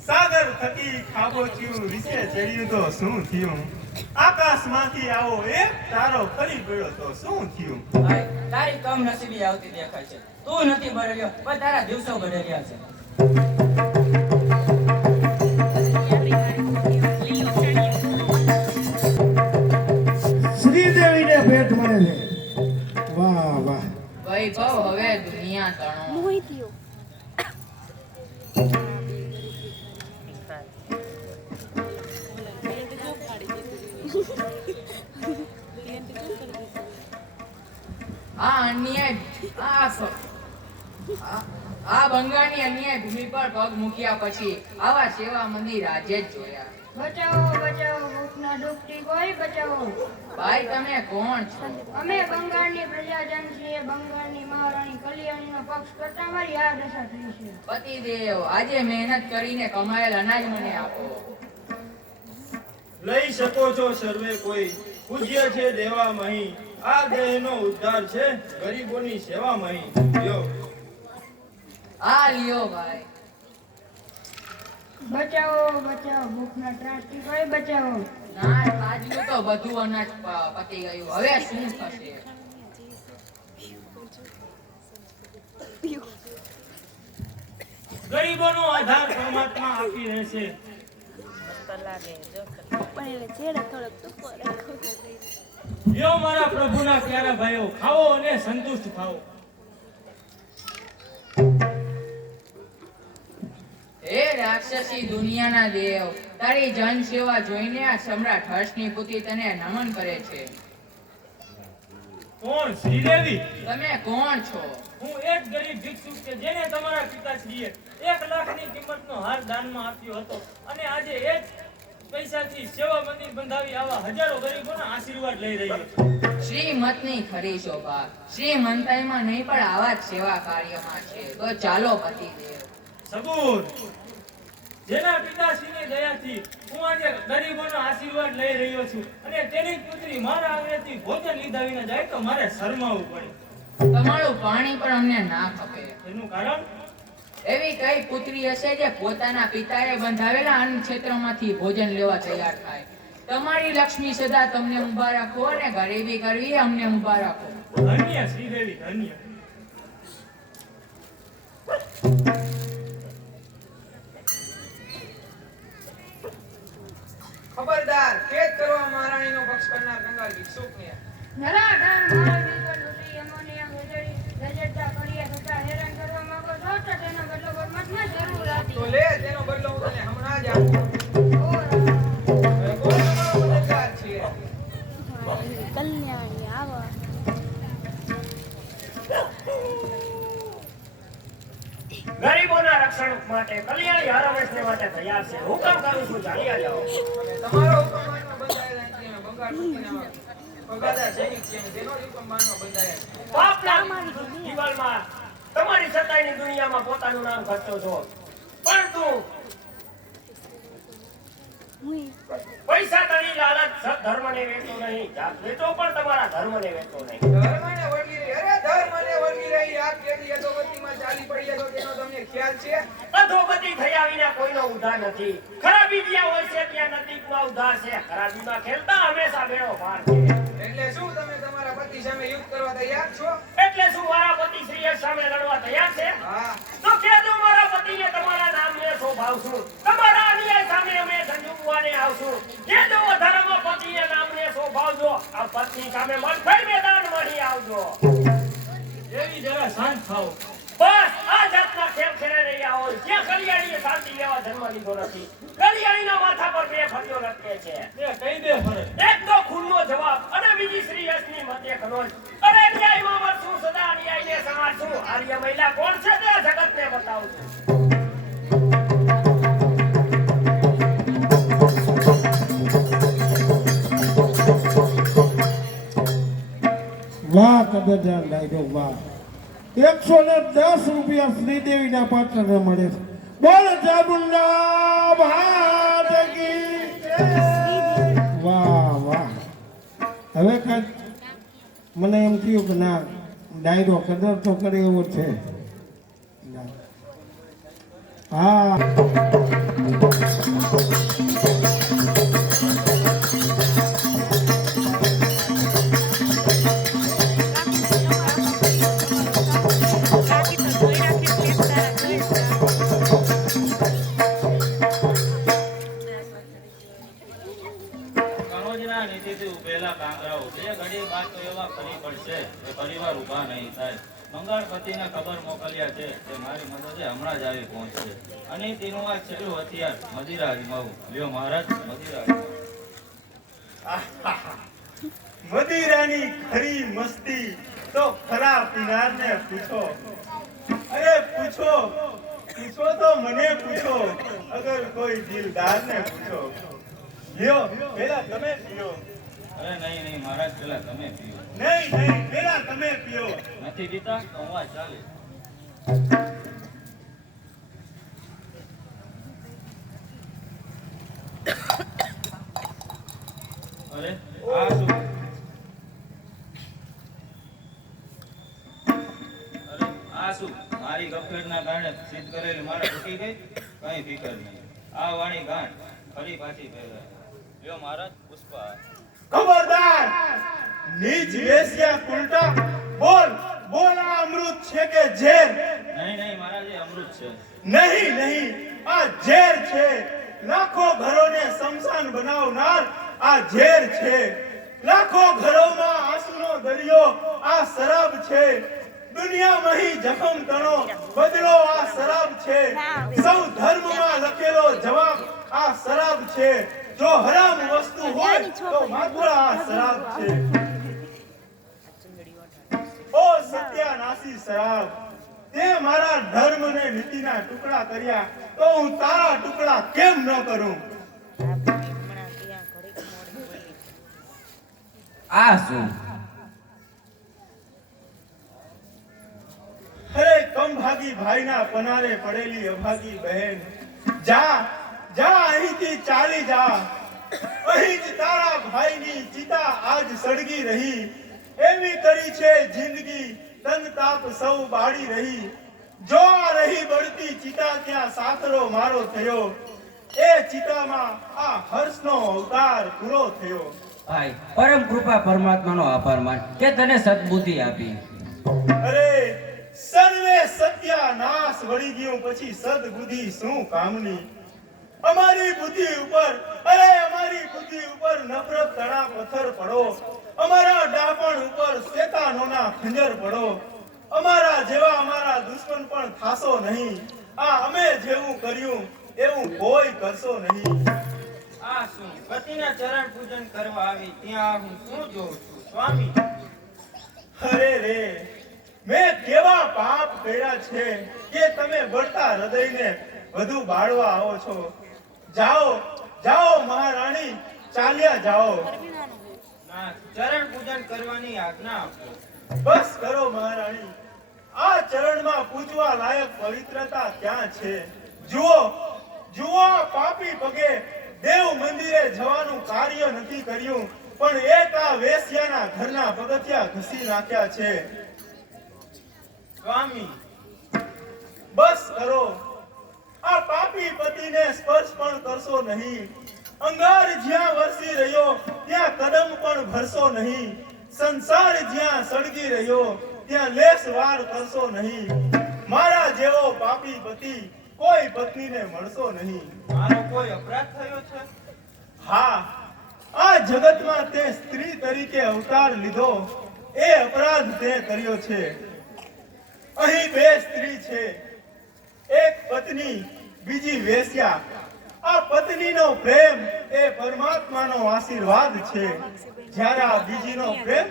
સાગર થકી ખાબોચિયું રીસે ચડ્યું તો શું થયું? આકાશમાંથી આવો એક તારો ફરી પડ્યો તો શું થયું? ભાઈ, તારી કમનસીબી આવતી દેખાય છે. તું નથી બદલ્યો, પણ તારા દિવસો બદલ્યા છે. શ્રીદેવીને ભેટ મળે છે. વાહ વાહ. વૈભવ હવે દુનિયા તણો. આ બંગાળની અન્યાય ભૂમિ પર પગ મૂક્યા પછી આવા સેવા મંદિર આજે જ જોયા. બચાવો બચાવો, ભૂખના ડૂબતી કોઈ બચાવો. ભાઈ, તમે કોણ છો? અમે બંગાળની પ્રજાજન છીએ. બંગાળની મહારાણી કલ્યાણીનો પક્ષ કરતા મારી આ દશા થઈ છે. પતિદેવ, આજે મહેનત કરીને કમાયેલ અનાજ મને આપો. લઈ શકો છો સર્વે કોઈ, પૂજ્ય છે દેવા મહી. આ દેહનો ઉદ્ધાર છે ગરીબોની સેવા મહી. લ્યો. આ લ્યો ભાઈ. બચાવો બચાવો, ભૂખના ત્રાસથી કોઈ બચાવો. ના, આજનું તો બધું અનાજ પતી ગયું. હવે શું થશે? ગરીબોનો આધાર પરમાત્મા આપી રહે છે. લ્યો મારા પ્રભુના પ્યારા ભાઈઓ, ખાઓ અને સંતુષ્ટ થાઓ. હે રાક્ષસી દુનિયાના દેવ, તારી જન સેવા જોઈને આ સમ્રાટ હર્ષની પુત્રી તને નમન કરે છે. કોણ? શ્રીદેવી? તમે કોણ છો? હું એક ગરીબ ભિક્ષુક કે જેને તમારા પિતાશ્રીએ 1 લાખની કિંમતનો હાર દાનમાં આપ્યો હતો અને આજે એ જ પૈસાથી સેવા મંદિર બંધાવી આવા હજારો ગરીબોના આશીર્વાદ લઈ રહ્યો છું. શ્રીમતની ખરી શોભા શ્રીમંતાઈમાં નહીં પણ આવા જ સેવા કાર્યમાં છે. તો ચાલો પતિદેવ. સબૂર, જેના પિતાશ્રીની દયાથી હું આજે ગરીબોના આશીર્વાદ લઈ રહ્યો છું અને તેની જ પુત્રી મારા આંગણેથી ભોજન લીધા વિના જાય તો મારે શરમાવું પડે. તમારું પાણી પણ અમને ના ખપે. એનું કારણ? એવી કઈ પુત્રી હશે જે પોતાના પિતાએ બંધાવેલા અન્ન ક્ષેત્રમાંથી ભોજન લેવા તૈયાર થાય? તમારી લક્ષ્મી સદા તમને ઊભા રાખો અને ગરીબી કરવી અમને ઊભા રાખો. ધન્ય શ્રીદેવી, ધન્ય. ખબરદાર, કેદ કરવા મહારાણીનો પક્ષ કરનાર કંગાળ ભિક્ષુકને. નરાધાર મારા દીકરો લૂંટી એમોને એમ ઉજળી ગજેટા કર્યા છતાં હેરાન કરવા માંગો છો તો તેનો બદલો પરમાત્મા જરૂર આપી. તો લે, તેનો બદલો હું તને હમણાં જ આપું. ઓ રામ. હવે કોણ તમારો મદદગાર છે? કલ્યાણી આવા. ગરીબોના રક્ષણ માટે કલ્યાણી હરમેશને માટે તૈયાર છે. હુકમ કરું છું, ચાલ્યા જાઓ. અને તમારો હુકમ માનવા બંધાયેલા નથી. અમે બંગાળ પતિના પગારદાર સૈનિક છીએ અને તેનો જ હુકમ માનવા બંધાયા છે. પાપના દિવાલમાં તમારી સતાઈની દુનિયામાં પોતાનું નામ ઘટતો છો, પરંતુ પૈસા તરી લાલચ ધર્મને વેચતો નહીં. જાત વેચો પણ તમારા ધર્મને વેચતો નહીં. ધર્મને વળગી રહી, અરે ધર્મને વળગી રહી આ કેદી અધોગતિમાં ચાલી પડી તો તેનો તમને ખ્યાલ છે? અધોગતિ થયા વિના કોઈનો ઉદ્ધાર નથી. ખરાબી જ્યાં હોય છે ત્યાં નજીકમાં ઉદ્ધાર છે. ખરાબીમાં ખેલતા હંમેશા બેડો પાર છે. એટલે શું તમે તમારા પતિ સામે યુદ્ધ કરવા તૈયાર છો? એટલે શું મારા પતિ શ્રી સામે લડવા તૈયાર છે? હા. તો કહેજો મારા પતિને તમારા નામને શોભાવશું. તમારા અન્યાય સામે અમે ઝંઝુમવાને આવશું. કહેજો ધર્મ પતિને નામને શોભાવજો. આ પત્ની સામે મનફેર મેદાન મળી આવજો. એવી જરા શાંત થાઓ. બસ આ જાતના ખેલ ખેલાઈ રહ્યા હોય જ્યાં કલ્યાણીએ શાંતિ લેવા જન્મ લીધો નથી. કલ્યાણીના માથા પર 2 ફળીઓ લટકે છે. એ કઈ દે ફરજ. એક તો ખૂનનો જવાબ અને બીજી શ્રી યશની મધ્ય ખનોજ. અરે ન્યાયમાં વરસું સદા ન્યાયને સમારશું. આર્ય મહિલા કોણ છે તે આ જગતને બતાવું છું. વાહ કદરદાન ડાયરો વાહ. 110 રૂપિયા શ્રીદેવીના પાત્રને મળે છે. બોલ ચામુંડા મહારાજ કી જય. વાહ વાહ. હવે કાંઈક મને એમ થયું કે ના ડાયરો કદર તો કરે એવો છે. હા કનોજના નીતિથી ઉભેલા કાંગરાઓ બે ઘડી બાદ તો એવા ફરી પડશે કે ફરીવાર ઊભા નહીં થાય. મંગળપતિને ખબર મોકલ્યા છે કે મારી મદદે હમણાં જ આવી પહોંચશે. અને તેનું આ છેલ્લું હથિયાર મદિરા અજમાવું. લ્યો મહારાજ, મદિરા અજમાવું. મદિરાની ખરી મસ્તી તો ખરા પીનારને પૂછો. અરે પૂછો, પૂછો તો મને પૂછો. અગર કોઈ દિલદારને પૂછો. લ્યો પેલા તમે પીઓ. અરે નહીં નહીં મહારાજ, પેલા તમે પીઓ. નહીં નહીં પેલા તમે પીઓ. નથી પીતા તો હું આ ચાલે. અરે આ શું? અરે આ શું? મારી ગફલતના કારણે સિદ્ધ કરેલી મારા તૂટી ગઈ? કઈ ફિકર નહીં. આ વાણી ગાંઠ ફરી પાછી ફેરવાય. લ્યો મહારાજ, પુષ્પા. ખબરદાર, નીચ વેશ્યા ઉલટા બોલ. બોલ આ અમૃત છે કે ઝેર? છે. નહીં નહીં, આ ઝેર છે. લાખો ઘરોને સ્મશાન બનાવનાર આ ઝેર છે. લાખો ઘરોમાં આંસુનો દરિયો આ શરાબ છે. દુનિયામાં હી જખમ તણો બદલો આ શરાબ છે. સૌ ધર્મમાં લખેલો જવાબ આ શરાબ છે. જો હરામ વસ્તુ હોય તો માત્ર આ શરાબ છે. ઓ સત્યાનાશી શરાબ, તે મારા ધર્મ ને નીતિના ટુકડા કર્યા તો હું તારા ટુકડા કેમ ન કરું? આ શું? અરે કમભાગી ભાઈના પનારે પડેલી અભાગી બહેન, જા જા અહીંથી ચાલી જા. અહીં જ તારા ભાઈની ચિતા આજ સળગી રહી. એવી કરી છે જિંદગી, તન તાપ સૌ બાળી રહી. જો આ રહી બળતી ચિતા ત્યાં સાતરો મારો થયો. એ ચિતામાં આ હર્ષનો અવતાર પૂરો થયો. ભાઈ, પરમ કૃપા પરમાત્માનો આભાર માન કે તને સદબુદ્ધિ આપી. અરે સર્વે સત્યાનાશ વળી ગયું પછી સદબુદ્ધિ શું કામની? અમારી બુદ્ધિ ઉપર નફરત તણા પથ્થર પડો. અમારા ડાપણ ઉપર શેતાનોના ખંજર પડો. અમારા જેવા અમારા દુશ્મન પણ થાશો નહીં. આ અમે જેવું કર્યું એવું કોઈ કરશો નહીં. આ શું પતિના ચરણ પૂજન કરવા આવી ત્યાં હું શું જોઉં છું સ્વામી? અરે રે, મેં કેવા પાપ કર્યા છે કે તમે બળતા હૃદયને વધુ બાળવા આવો છો? જાઓ જાઓ મહારાણી, ચાલ્યા જાઓ. ના, ચરણ પૂજન કરવાની આજ્ઞા આપો. બસ કરો મહારાણી, આ ચરણમાં પૂજવા લાયક પવિત્રતા ક્યાં છે? જુઓ જુઓ, પાપી પગે દેવ મંદિરે જવાનું કાર્ય નથી કર્યું, પણ એક આ વેશ્યાના ઘરના પગથિયા ઘસી નાખ્યા છે. સ્વામી, બસ કરો, આ પાપી પતિને સ્પર્શ પણ કરશો નહીં. અંગાર જ્યાં વરસી રહ્યો ત્યાં કદમ પણ ભરશો નહીં. સંસાર જ્યાં સળગી રહ્યો ત્યાં લેશ વાર કરશો નહીં. મારા જેવો પાપી પતિ કોઈ પત્નીને મળશો નહીં. મારો કોઈ અપરાધ થયો છે? હા, આ જગતમાં તે સ્ત્રી તરીકે અવતાર લીધો એ અપરાધ તે કર્યો છે. અહીં બે સ્ત્રી છે, એક પત્ની, બીજી વેશ્યા. આ પત્નીનો પ્રેમ એ પરમાત્માનો આશીર્વાદ છે, જ્યારે આ બીજીનો પ્રેમ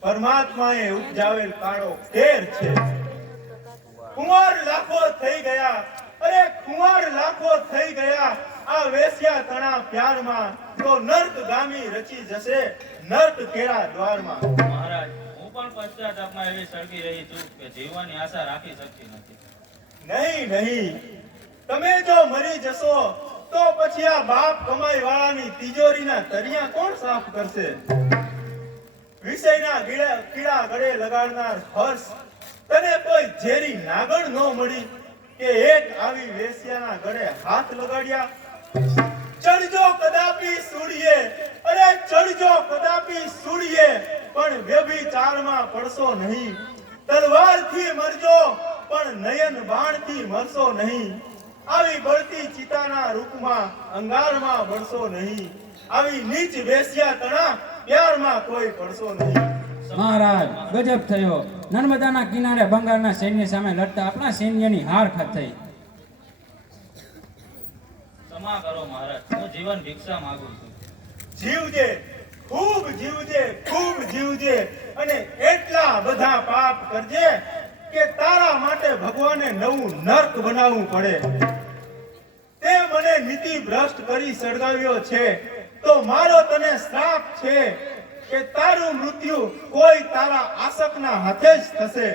પરમાત્માએ ઉપજાવેલ કાળો કેર છે. કુંવર લાખો થઈ ગયા, અરે કુંવર લાખો થઈ ગયા આ વેશ્યા તણા પ્યારમાં, તો નર્ક ગામી રચી જશે નર્ક કેરા દ્વારમાં. મહારાજ, હું પણ પશ્ચાતાપમાં એવી સળગી રહી છું કે જીવવાની આશા રાખી શકતી નથી. નહીં નહીં, તમે જો મરી જશો તો પછી આ બાપ કમાઈ વાળાની તિજોરીના તરિયા કોણ સાફ કરશે? વિષયના કીડા ગળે લગાડનાર હર્ષ, તને કોઈ ઝેરી નાગણ ન મળી કે એક આવી વેશ્યાના ગળે હાથ લગાડ્યા? ચડજો કદાપી સૂડીએ, અરે ચડજો કદાપી સૂડીએ, પણ વ્યભિચારમાં પડશો નહીં. તલવારથી મરજો પણ નયન બાણથી મરશો નહીં. આવી બળતી ચિતાના રૂપમાં અંગારમાં બળશો નહીં. આવી નીચ વેશ્યા તણા પ્યારમાં કોઈ પડશો નહીં. મહારાજ, ગજબ થયો. નર્મદાના કિનારે બંગાળના સૈન્ય સામે લડતા આપણા સૈન્યની હાર થઈ. ક્ષમા કરો મહારાજ, હું જીવન ભિક્ષા માંગુ છું. જીવજે, ખૂબ જીવજે, ખૂબ જીવજે, અને એટલા બધા પાપ કરજે કે તારા માટે ભગવાને નવું નર્ક બનાવવું પડે. તે મને નીતિ ભ્રષ્ટ કરી સળગાવ્યો છે, તો મારો તને શ્રાપ છે કે તારું મૃત્યુ કોઈ તારા આસકના હાથે જ થશે.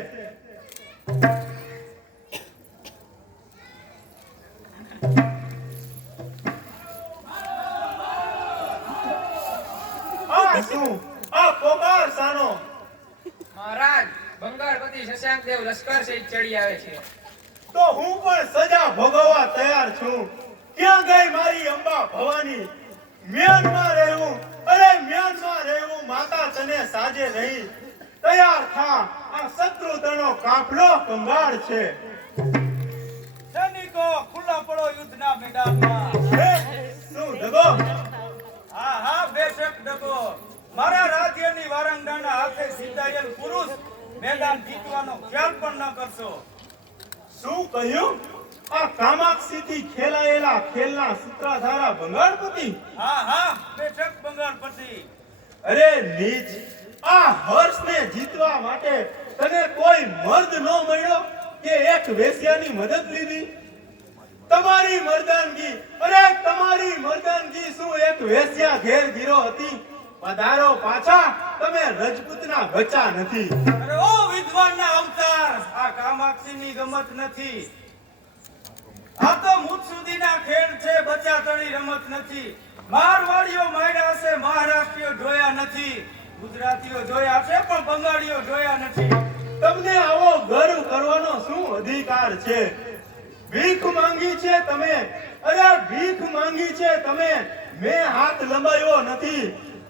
આ શું? આ પોકાર સાનો? મહારાજ, બંગાળપતિ શશાંકદેવ લશ્કર સહિત ચડી આવે છે. તો હું પણ સજા ભોગવવા તૈયાર છું. ક્યાં ગઈ મારી અંબા ભવાની? મ્યાનમાં રહેવું, અરે મ્યાનમાં રહેવું માતા તને સાજે નહીં. તૈયાર થા, આ શત્રુ તનો કાફલો કંગાળ છે. ખુલ્લા પડો યુદ્ધના મેદાનમાં. શું દગો? હા હા બેશક ડગો. મારા રાજ્યની વારંગડાના હાથે સીધાયેલ પુરુષ મેદાન જીતવાનો ખ્યાલ પણ ન કરશો. શું કહ્યું? આ કામાક્ષીથી ખેલાયેલા ખેલના સૂત્રધારા બંગાળપતિ? હા હા બેશક બંગાળપતિ. અરે નીચ, આ હર્ષને જીતવા માટે તને કોઈ મર્દ ન મળ્યો કે એક વેશ્યાની મદદ લીધી? તમારી મર્દાનગી, અરે તમારી મર્દાનગી શું એક વેશ્યા ઘેર ગીરો હતી? પધારો પાછા, તમે રજપૂતના બચ્ચા નથી. અરે ઓ વિદ્વાનના અવતાર, આ કામાક્ષીની ગમત નથી. આ તો મુત સુધીના ખેલ છે, બચાતણી રમત નથી. મારવાડીઓ માર્યા છે, મહારાષ્ટ્રીઓ જોયા નથી. ગુજરાતીઓ જોયા છે પણ બંગાળીઓ જોયા નથી. તમને આવો ગર્વ કરવાનો શું અધિકાર છે? ભીખ માંગી છે તમે, અરે ભીખ માંગી છે તમે, મેં હાથ લંબાવ્યો નથી.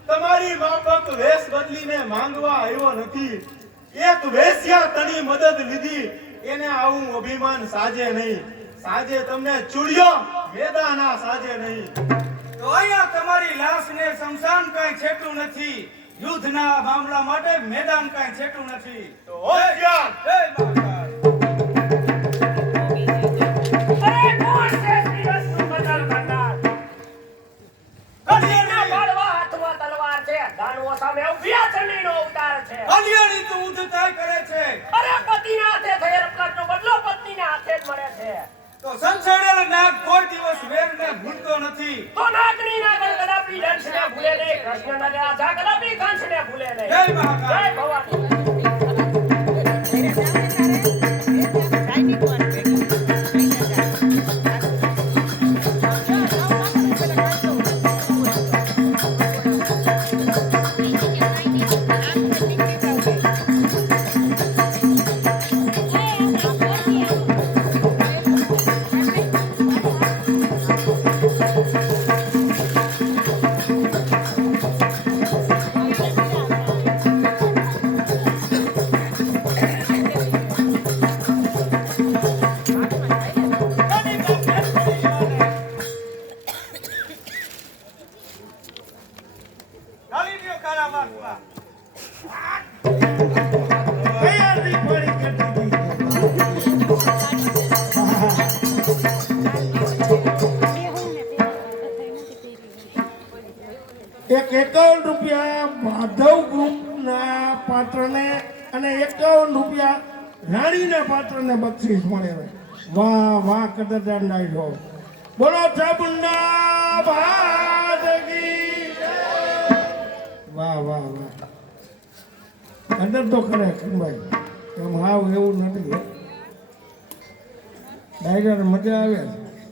તમારી માફક વેશ બદલીને માંગવા આવ્યો નથી. એક વેશ્યા તણી મદદ લીધી, એને આવું અભિમાન સાજે નહીં. સાજે તમને ચૂડ્યો, મેદાના સાજે નહીં. તો અહીંયા તમારી લાશને શમશાન કાંઈ છેટું નથી. યુદ્ધના મામલા માટે મેદાન કાંઈ છેટું નથી. તો હોશિયાર! જય મહાકાળ. અરે કોણ છે શ્રીરસનું બદલ કરનાર? કળિયુગના બાળવા હાથમાં તલવાર છે, દાનવો સામે ઉભિયા ચંડીનો અવતાર છે. અલિયાળી તો ઉદ્ધતાય કરે છે. અરે પતિના હાથે થયેલ અપરાધનો બદલો પત્નીના હાથે જ મળે છે. તો સંસેડેલ નાગ કોઈ દિવસ વેરને ભૂલતો નથી. તો નાગની નાગલ કદાપી દંશને ભૂલે નહીં, કૃષ્ણના રાજા કદાપી કંસને ભૂલે નહીં. જય મહાકાળ. જય ભવાની. ખાલી દ્યો કાળા માર્ગમાં. તૈયારી પડી કરતી એક 51 રૂપિયા માધવ ગ્રુપના પાત્રને અને 51 રૂપિયા રાણીના પાત્રને બક્ષિસ મળે. વાહ વાહ કદરદાન નાઈડો. બોલો ચામુંડા ભાદગી. વાહ વાહ વાહ. અંદર તો ખરે ખંભાઈ એમ હાવ એવું નથી. ડાયગર મજા આવે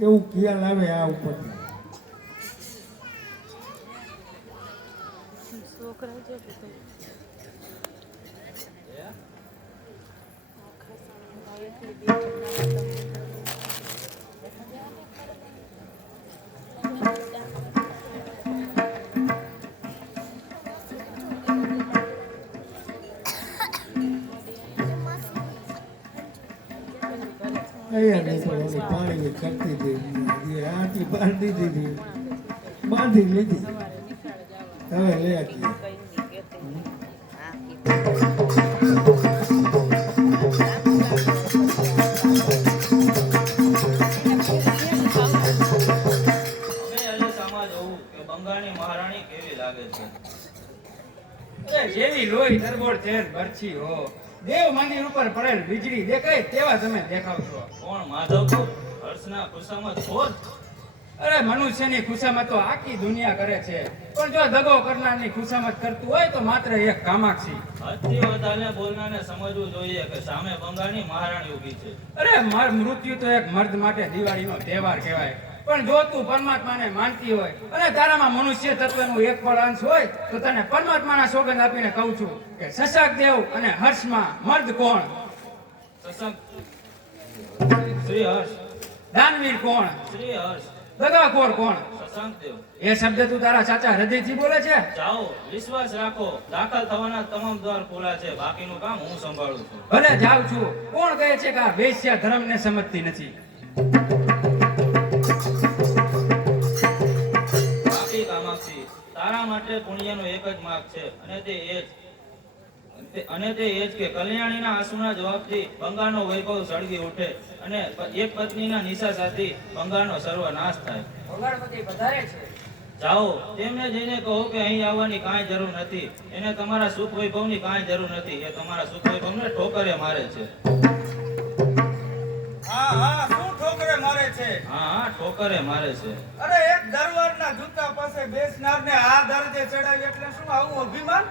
એવું ખ્યાલ આવે આ ઉપરથી. પાણી કરતી હતી આટલી બાંધી દીધી, બાંધી લીધી, હવે લે બંગાળની મહારાણી કેવી લાગે છે? અરે જેવી લોહી તરબોળ તેર બરછી હો, દેવ મંદિર ઉપર પડેલ વીજળી દેખાય તેવા તમે દેખાવ છો. કોણ માધવ તો હર્ષના ખુશામત ખોર? અરે મનુષ્યની ખુશામત તો આખી દુનિયા કરે છે, પણ જો દગો કરનારની ખુશામત કરતું હોય તો માત્ર એક કામાક્ષી. હદથી વધારે બોલનારને સમજવું જોઈએ કે સામે બંગાળની મહારાણી ઊભી છે. અરે મૃત્યુ તો એક મર્દ માટે દિવાળીનો તહેવાર કહેવાય, પણ જો તું પરમાત્માને માનતી હોય અને તારામાં મનુષ્ય તત્વનું એક પણ અંશ હોય તો તને પરમાત્માના સોગંદ આપીને કહું છું કે શશાંક દેવ અને હર્ષમાં મર્દ કોણ? શશાંક શ્રી હર્ષ. દાનવીર કોણ? શ્રી હર્ષ. દગાખોર કોણ? શશાંક દેવ. એ શબ્દ તું તારા સાચા હૃદયથી બોલે છે? જાઓ, વિશ્વાસ રાખો, દાખલ થવાના તમામ દ્વાર ખુલ્લા છે, બાકીનું કામ હું સંભાળું છું. ભલે જાઉં છું. કોણ કહે છે કે આ વેશ્યા ધર્મને સમજતી નથી? તારા માટે પુણ્યનો એક જ માર્ગ છે અને તે એ જ કે કલ્યાણીના આંસુના જવાબથી બંગાળનો વૈભવ સળગી ઉઠે અને એક પત્નીના નિશા સાથે બંગાળનો સર્વનાશ થાય. ભંગાણપતિ વધારે છે. જાઓ તેમને જઈને કહો કે અહીં આવવાની કાંઈ જરૂર નથી. એને તમારા સુખ વૈભવની કાંઈ જરૂર નથી. એ તમારા સુખ વૈભવને ઠોકરે મારે છે. હા હા, શું ઠોકરે મારે છે? હા ઠોકરે મારે છે. અરે એક દરબારના જૂતા પાસે બેસનારને આ દરજે ચડાવી એટલે શું આવું અભિમાન?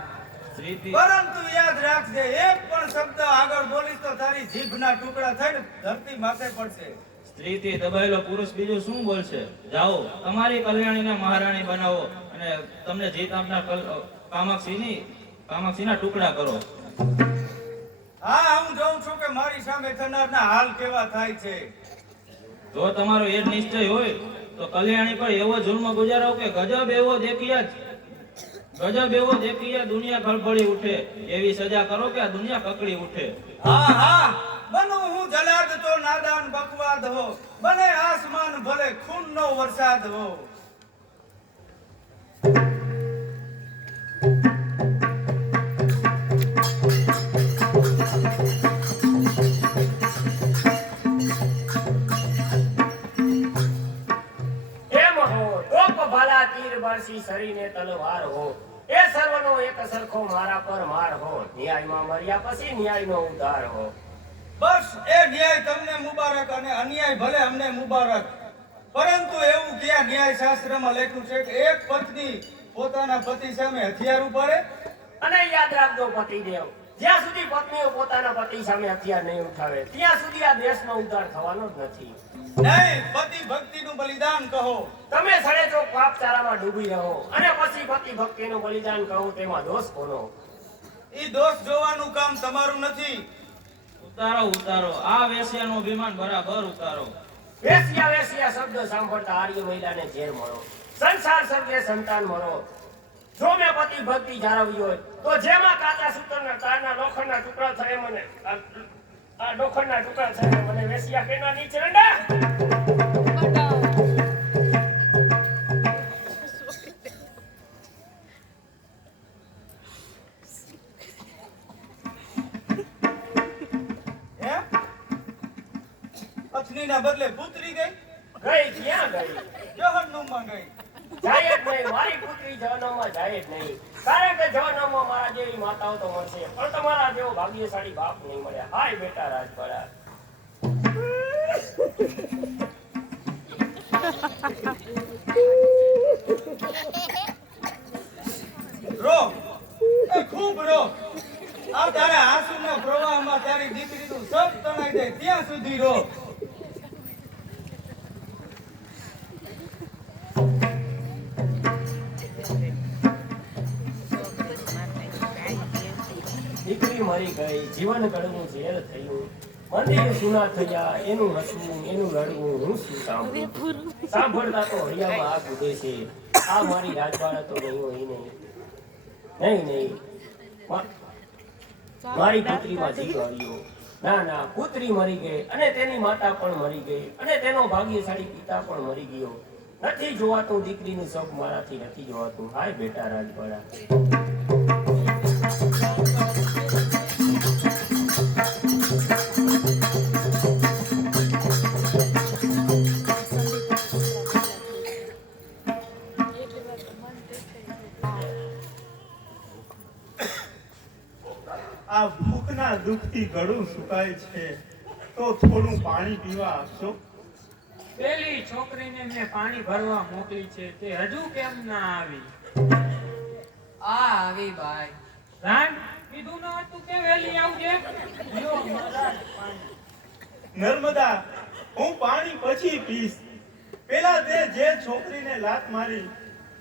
શ્રીથી પરંતુ યાદ રાખજે, એક પણ શબ્દ આગળ બોલીશ તો તારી જીભના ટુકડા થઈને ધરતી માથે પડશે. સ્ત્રીથી દબાયેલો પુરુષ બીજું શું બોલશે? જાઓ તમારી કલ્યાણીને મહારાણી બનાવો અને તમને જીત આપનાર કામાક્ષીના ટુકડા કરો. હા, હું જોઉં છું કે મારી સામે થનારના હાલ કેવા થાય છે. જો તમારો એ જ નિશ્ચય હોય તો કલ્યાણી પર એવો જુલ્મ ગુજારો કે ગજબ એવો દેખીયા દુનિયા ખળભળી ઉઠે. એવી સજા કરો કે આ દુનિયા કકડી ઉઠે. હા હા, બનો હું જલાદ તો નાદાન બકવાદ હો, બને આસમાન ભલે ખૂનનો વરસાદ હો. એમ હો ટોપ ભાલા તીર બરસી સરીને તલવાર હો, એ સર્વનો એક સરખો મારા પર માર હો, ન્યાયમાં મર્યા પછી ન્યાયનો ઉદ્ધાર હો. બસ એ ન્યાય તમને મુબારક અને અન્યાય ભલે અમને મુબારક. પરંતુ એવું ક્યાં ન્યાય શાસ્ત્રમાં લખ્યું છે કે એક પત્ની પોતાના પતિ સામે હથિયાર ઉપાડે? અને યાદ રાખજો પતિદેવ, જ્યાં સુધી પત્નીઓ પોતાના પતિ સામે હથિયાર નહીં ઉઠાવે ત્યાં સુધી આ દેશનો ઉદ્ધાર થવાનો જ નથી. નહીં, પતિ ભક્તિનું બલિદાન કહો. તમે સડે જો પાપ ચારામાં ડૂબી રહો અને પછી પતિ ભક્તિનું બલિદાન કહો, તેમાં દોષ કોનો? ઈ દોષ જોવાનું કામ તમારું નથી. ઉતારો આ વેશ્યાનું અભિમાન બરાબર ઉતારો. વેશ્યા વેશ્યા શબ્દ સાંભળતા આર્ય મહિલાને ઝેર મળો, સંસાર સર્ગે સંતાન મળો. જો મેં પતિ ભક્તિ જાળવી હોય તો જેમાં કાચા સૂતરના તારના લોખંડના ટુકડા થાય મને આ લોખંડના ટુકડા થાય મને વેશ્યા કેના નીચે રંડા. પત્નીના બદલે પુત્રી ગઈ? ગઈ ક્યાં ગઈ? જહન્નુમમાં ગઈ. જાય જ નહીં, મારી પુત્રી જહન્નમમાં જાય જ નહીં. કારણ કે જહન્નમમાં મારા જેવી માતાઓ તો મળશે પણ તમારા જેવો ભાગ્યશાળી બાપ નહીં મળ્યા. હાય બેટા રાજપરા. રો, એ ખૂબ રો. આ તારા આંસુના પ્રવાહમાં તારી દીકરીનું સબ તણાઈ જાય ત્યાં સુધી રો. દીકરી મરી ગઈ, જીવન કડવું ઝેર થયું, મંદિર સુના થયા, એનું હસવું એનું રડવું હું શું સાંભળું? સાંભળતા તો હૈયામાં આગ ઉડે છે. આ મારી રાજબાળા તો નહીં હોય નહીં. મારી પુત્રીમાં જીવ આવ્યો. ના ના, પુત્રી મરી ગઈ અને તેની માતા પણ મરી ગઈ અને તેનો ભાગ્યશાળી પિતા પણ મરી ગયો. નથી જોવાતું દીકરીનું શોક મારાથી નથી જોવાતું. હાય બેટા રાજબાળા. આ ભૂખના દુઃખથી ગળું સુકાય છે તો થોડું પાણી પીવા આપશો? પેલી છોકરીને મેં પાણી ભરવા મોકલી છે, તે હજુ કેમ ના આવી? આવી ભાઈ. રાણ કીધું ન હતું કે વેલી આવજે? લ્યો મહારાજ પાણી. નર્મદા, હું પાણી પછી પીશ. પેલા તે જે છોકરીને લાત મારી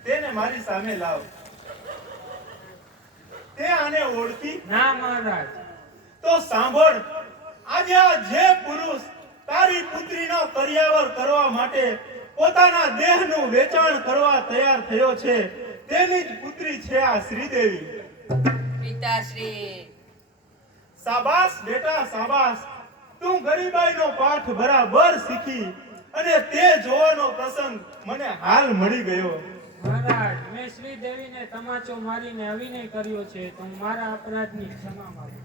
તેને મારી સામે લાવ. તે આને ઓળખી? ના મહારાજ. તો સાંભળ, આજે આ જે પુરુષ તારી પુત્રીનો કર્યાવર કરવા માટે પોતાના દેહનું વેચાણ કરવા તૈયાર થયો છે તેની જ પુત્રી છે આ શ્રીદેવી. પિતાશ્રી. શાબાશ બેટા શાબાશ, તું ગરીબાઈનો પાઠ બરાબર શીખી અને તે જોવાનો પ્રસંગ મને હાલ મળી ગયો. મહારાજ મેં મેં શ્રીદેવીને તમાચો મારીને અવિનય કર્યો છે તો મારા અપરાધની ક્ષમા માંગુ.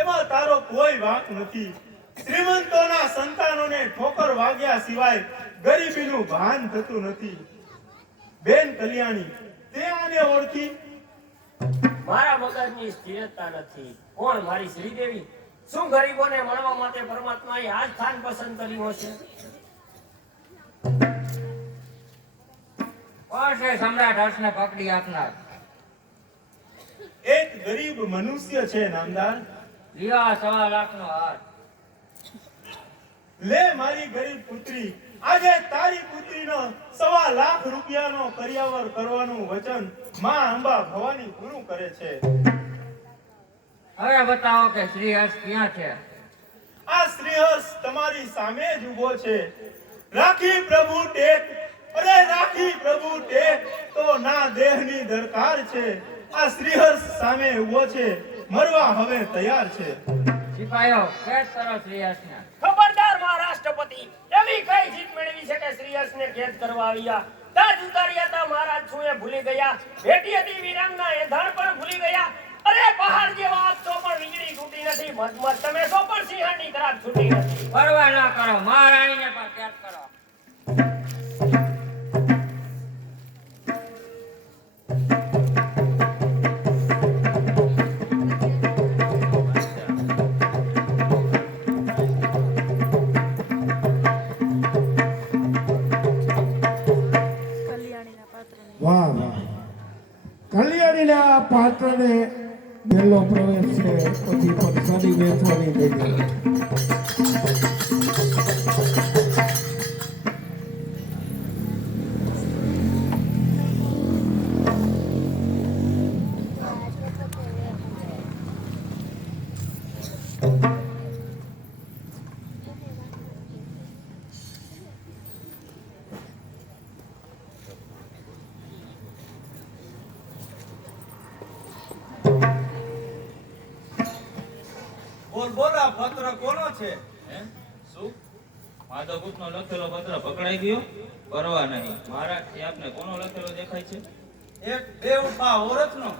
એમાં તારો કોઈ વાંક નથી. શ્રીમંતોના સંતાનોને ઠોકર વાગ્યા સિવાય ગરીબીનું ભાન થતું નથી. બેન કલ્યાણી, તે આને ઓળખી? મારા મગજની સ્થિરતા નથી. કોણ મારી શ્રીદેવી? શું ગરીબોને મળવા માટે પરમાત્માએ આ સ્થાન પસંદ કર્યું હશે? કોણ છે સમ્રાટ હર્ષને પકડી આપનાર? એક ગરીબ મનુષ્ય છે નામદાર. લ્યો 1.25 લાખનો હાર. લે મારી ગરીબ પુત્રી, આજે તારી પુત્રીનો 1.25 લાખ રૂપિયાનો કર્યાવર કરવાનું વચન માં અંબા ભવાની પૂરું કરે છે. હવે બતાવો કે શ્રી હર્ષ ક્યાં છે? આ શ્રીહર્ષ તમારી સામે જ ઊભો છે. રાખી પ્રભુ ટેક, અરે રાખી પ્રભુ ટેક, તો ના દેહની દરકાર છે. આ શ્રીહર્ષ સામે ઊભો છે, મરવા હવે તૈયાર છે. સિપાહીઓ કેદ કરો શ્રી હર્ષને. ખબરદાર મહારાષ્ટ્રપતિ, એવી કઈ જીત મેળવી છે કે શ્રીહર્ષને કેદ કરવા આવ્યા? તાજ ઉતાર્યા હતા મહારાજ શું એ ભૂલી ગયા? બેટી હતી વીરાંગના એંધાણ પણ ભૂલી ગયા? અરે પહાડ જેવા આપ તો પણ વીજળી તૂટી નથી. મત તમે તો પણ સિંહાની કરાર છૂટી નથી. પરવા ના કરો, મહારાણીને પણ કેદ કરો. વાહ વાહ, કલ્યાણીના પાત્રને પહેલો પ્રવેશ છે, પછી પણ સાડી વેચવાની જગ્યા. બોલ બોલ, આ પત્ર કોનો છે? હે? શું? માધવગુપ્તનો લખેલો પત્ર પકડાઈ ગયો? પરવા નહીં. મહારાજ, એ આપને કોનો લખેલો દેખાય છે? એક દેવપા ઓરતનો.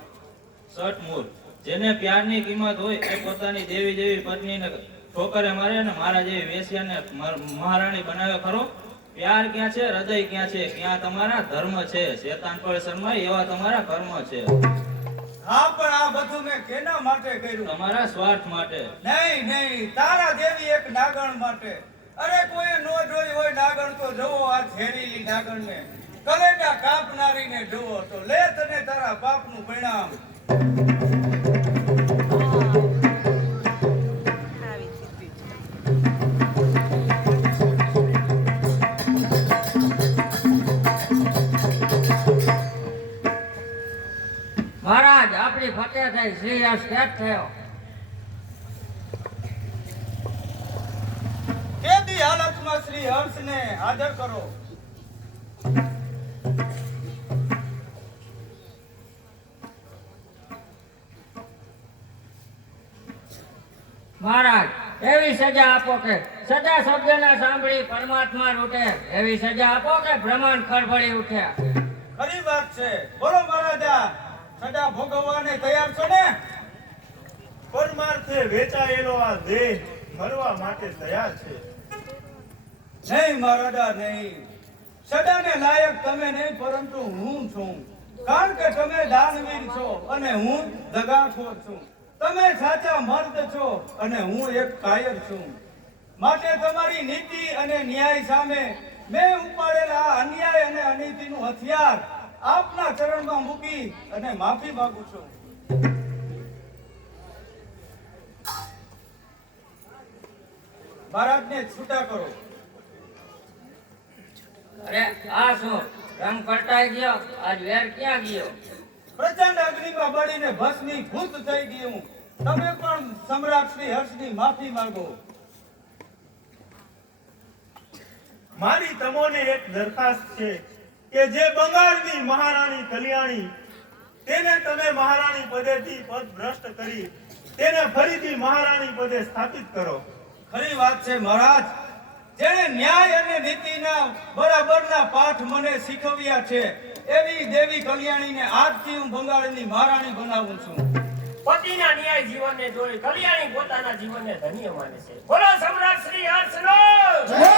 સટમૂળ, જેને પ્યારની કિંમત હોય એ પોતાની દેવી જેવી પત્નીને ઠોકરે મારે ને મારા જેવી વેશ્યાને મહારાણી બનાવે ખરો? પ્યાર ક્યાં છે? હૃદય ક્યાં છે? ક્યાં તમારા ધર્મ છે? શેતાન પર શરમાય એવા તમારા કર્મ છે. હા, પણ આ બધું મેં કેના માટે કર્યું? તમારા સ્વાર્થ માટે. નહીં નહીં, તારા જેવી એક નાગણ માટે. અરે કોઈ નો જોઈ હોય નાગણ તો જોવો આ ઝેરીલી નાગણને. કલેજા કાપનારીને જોવો તો લે તને તારા બાપનું પરિણામ. મહારાજ, આપણી ફતેહ થઈ. શ્રી હર્ષ કેદ થયો. કેદી હાલતમાં શ્રી હર્ષને હાજર કરો. મહારાજ, એવી સજા આપો કે સજા શબ્દના સાંભળી પરમાત્મા રૂઠે. એવી સજા આપો કે બ્રહ્માંડ ખળભળી ઉઠે. ખરી વાત છે. બોલો મહારાજા, સજા ભોગવવાને તૈયાર છો ને? પરમાર્થે વેચાયેલો આ દેહ મરવા માટે તૈયાર છે. નહીં મહારાજા નહીં. સદાને લાયક તમે નહીં, પરંતુ હું છું. કારણ કે તમે દાનવીર છો અને હું દગાખોર છું. તમે સાચા મર્દ છો અને હું એક કાયર છું. માટે તમારી નીતિ અને ન્યાય સામે મેં ઉપાડેલા આ અન્યાય અને અનીતિનું હથિયાર આપના ચરણમાં મૂકી અને માફી માંગુ છું. મહારાજને છૂટા કરો. અરે આ શું રંગ પલટાઈ ગયો? આજ વેર ક્યાં ગયો? પ્રચંડ અગ્નિમાં બળીને ભસ્મીભૂત થઈ ગયું. તમે પણ સમ્રાટ શ્રી હર્ષની માફી માંગો. મારી તમોને એક દરખાસ્ત છે કે જે બંગાળની મહારાણી કલ્યાણી, તેને તમે મહારાણી પદેથી પદ ભ્રષ્ટ કરી તેને ફરીથી મહારાણી પદે સ્થાપિત કરો. ખરી વાત છે મહારાજ. જેણે ન્યાય અને નીતિના બરાબરના પાઠ મને શીખવ્યા છે એવી દેવી કલ્યાણીને આજથી હું બંગાળની મહારાણી બનાવું છું. પતિના ન્યાય જીવનને જોઈ કલ્યાણી પોતાના જીવનને ધન્ય માને છે. બોલો સમ્રાટ શ્રી હર્ષનો જય!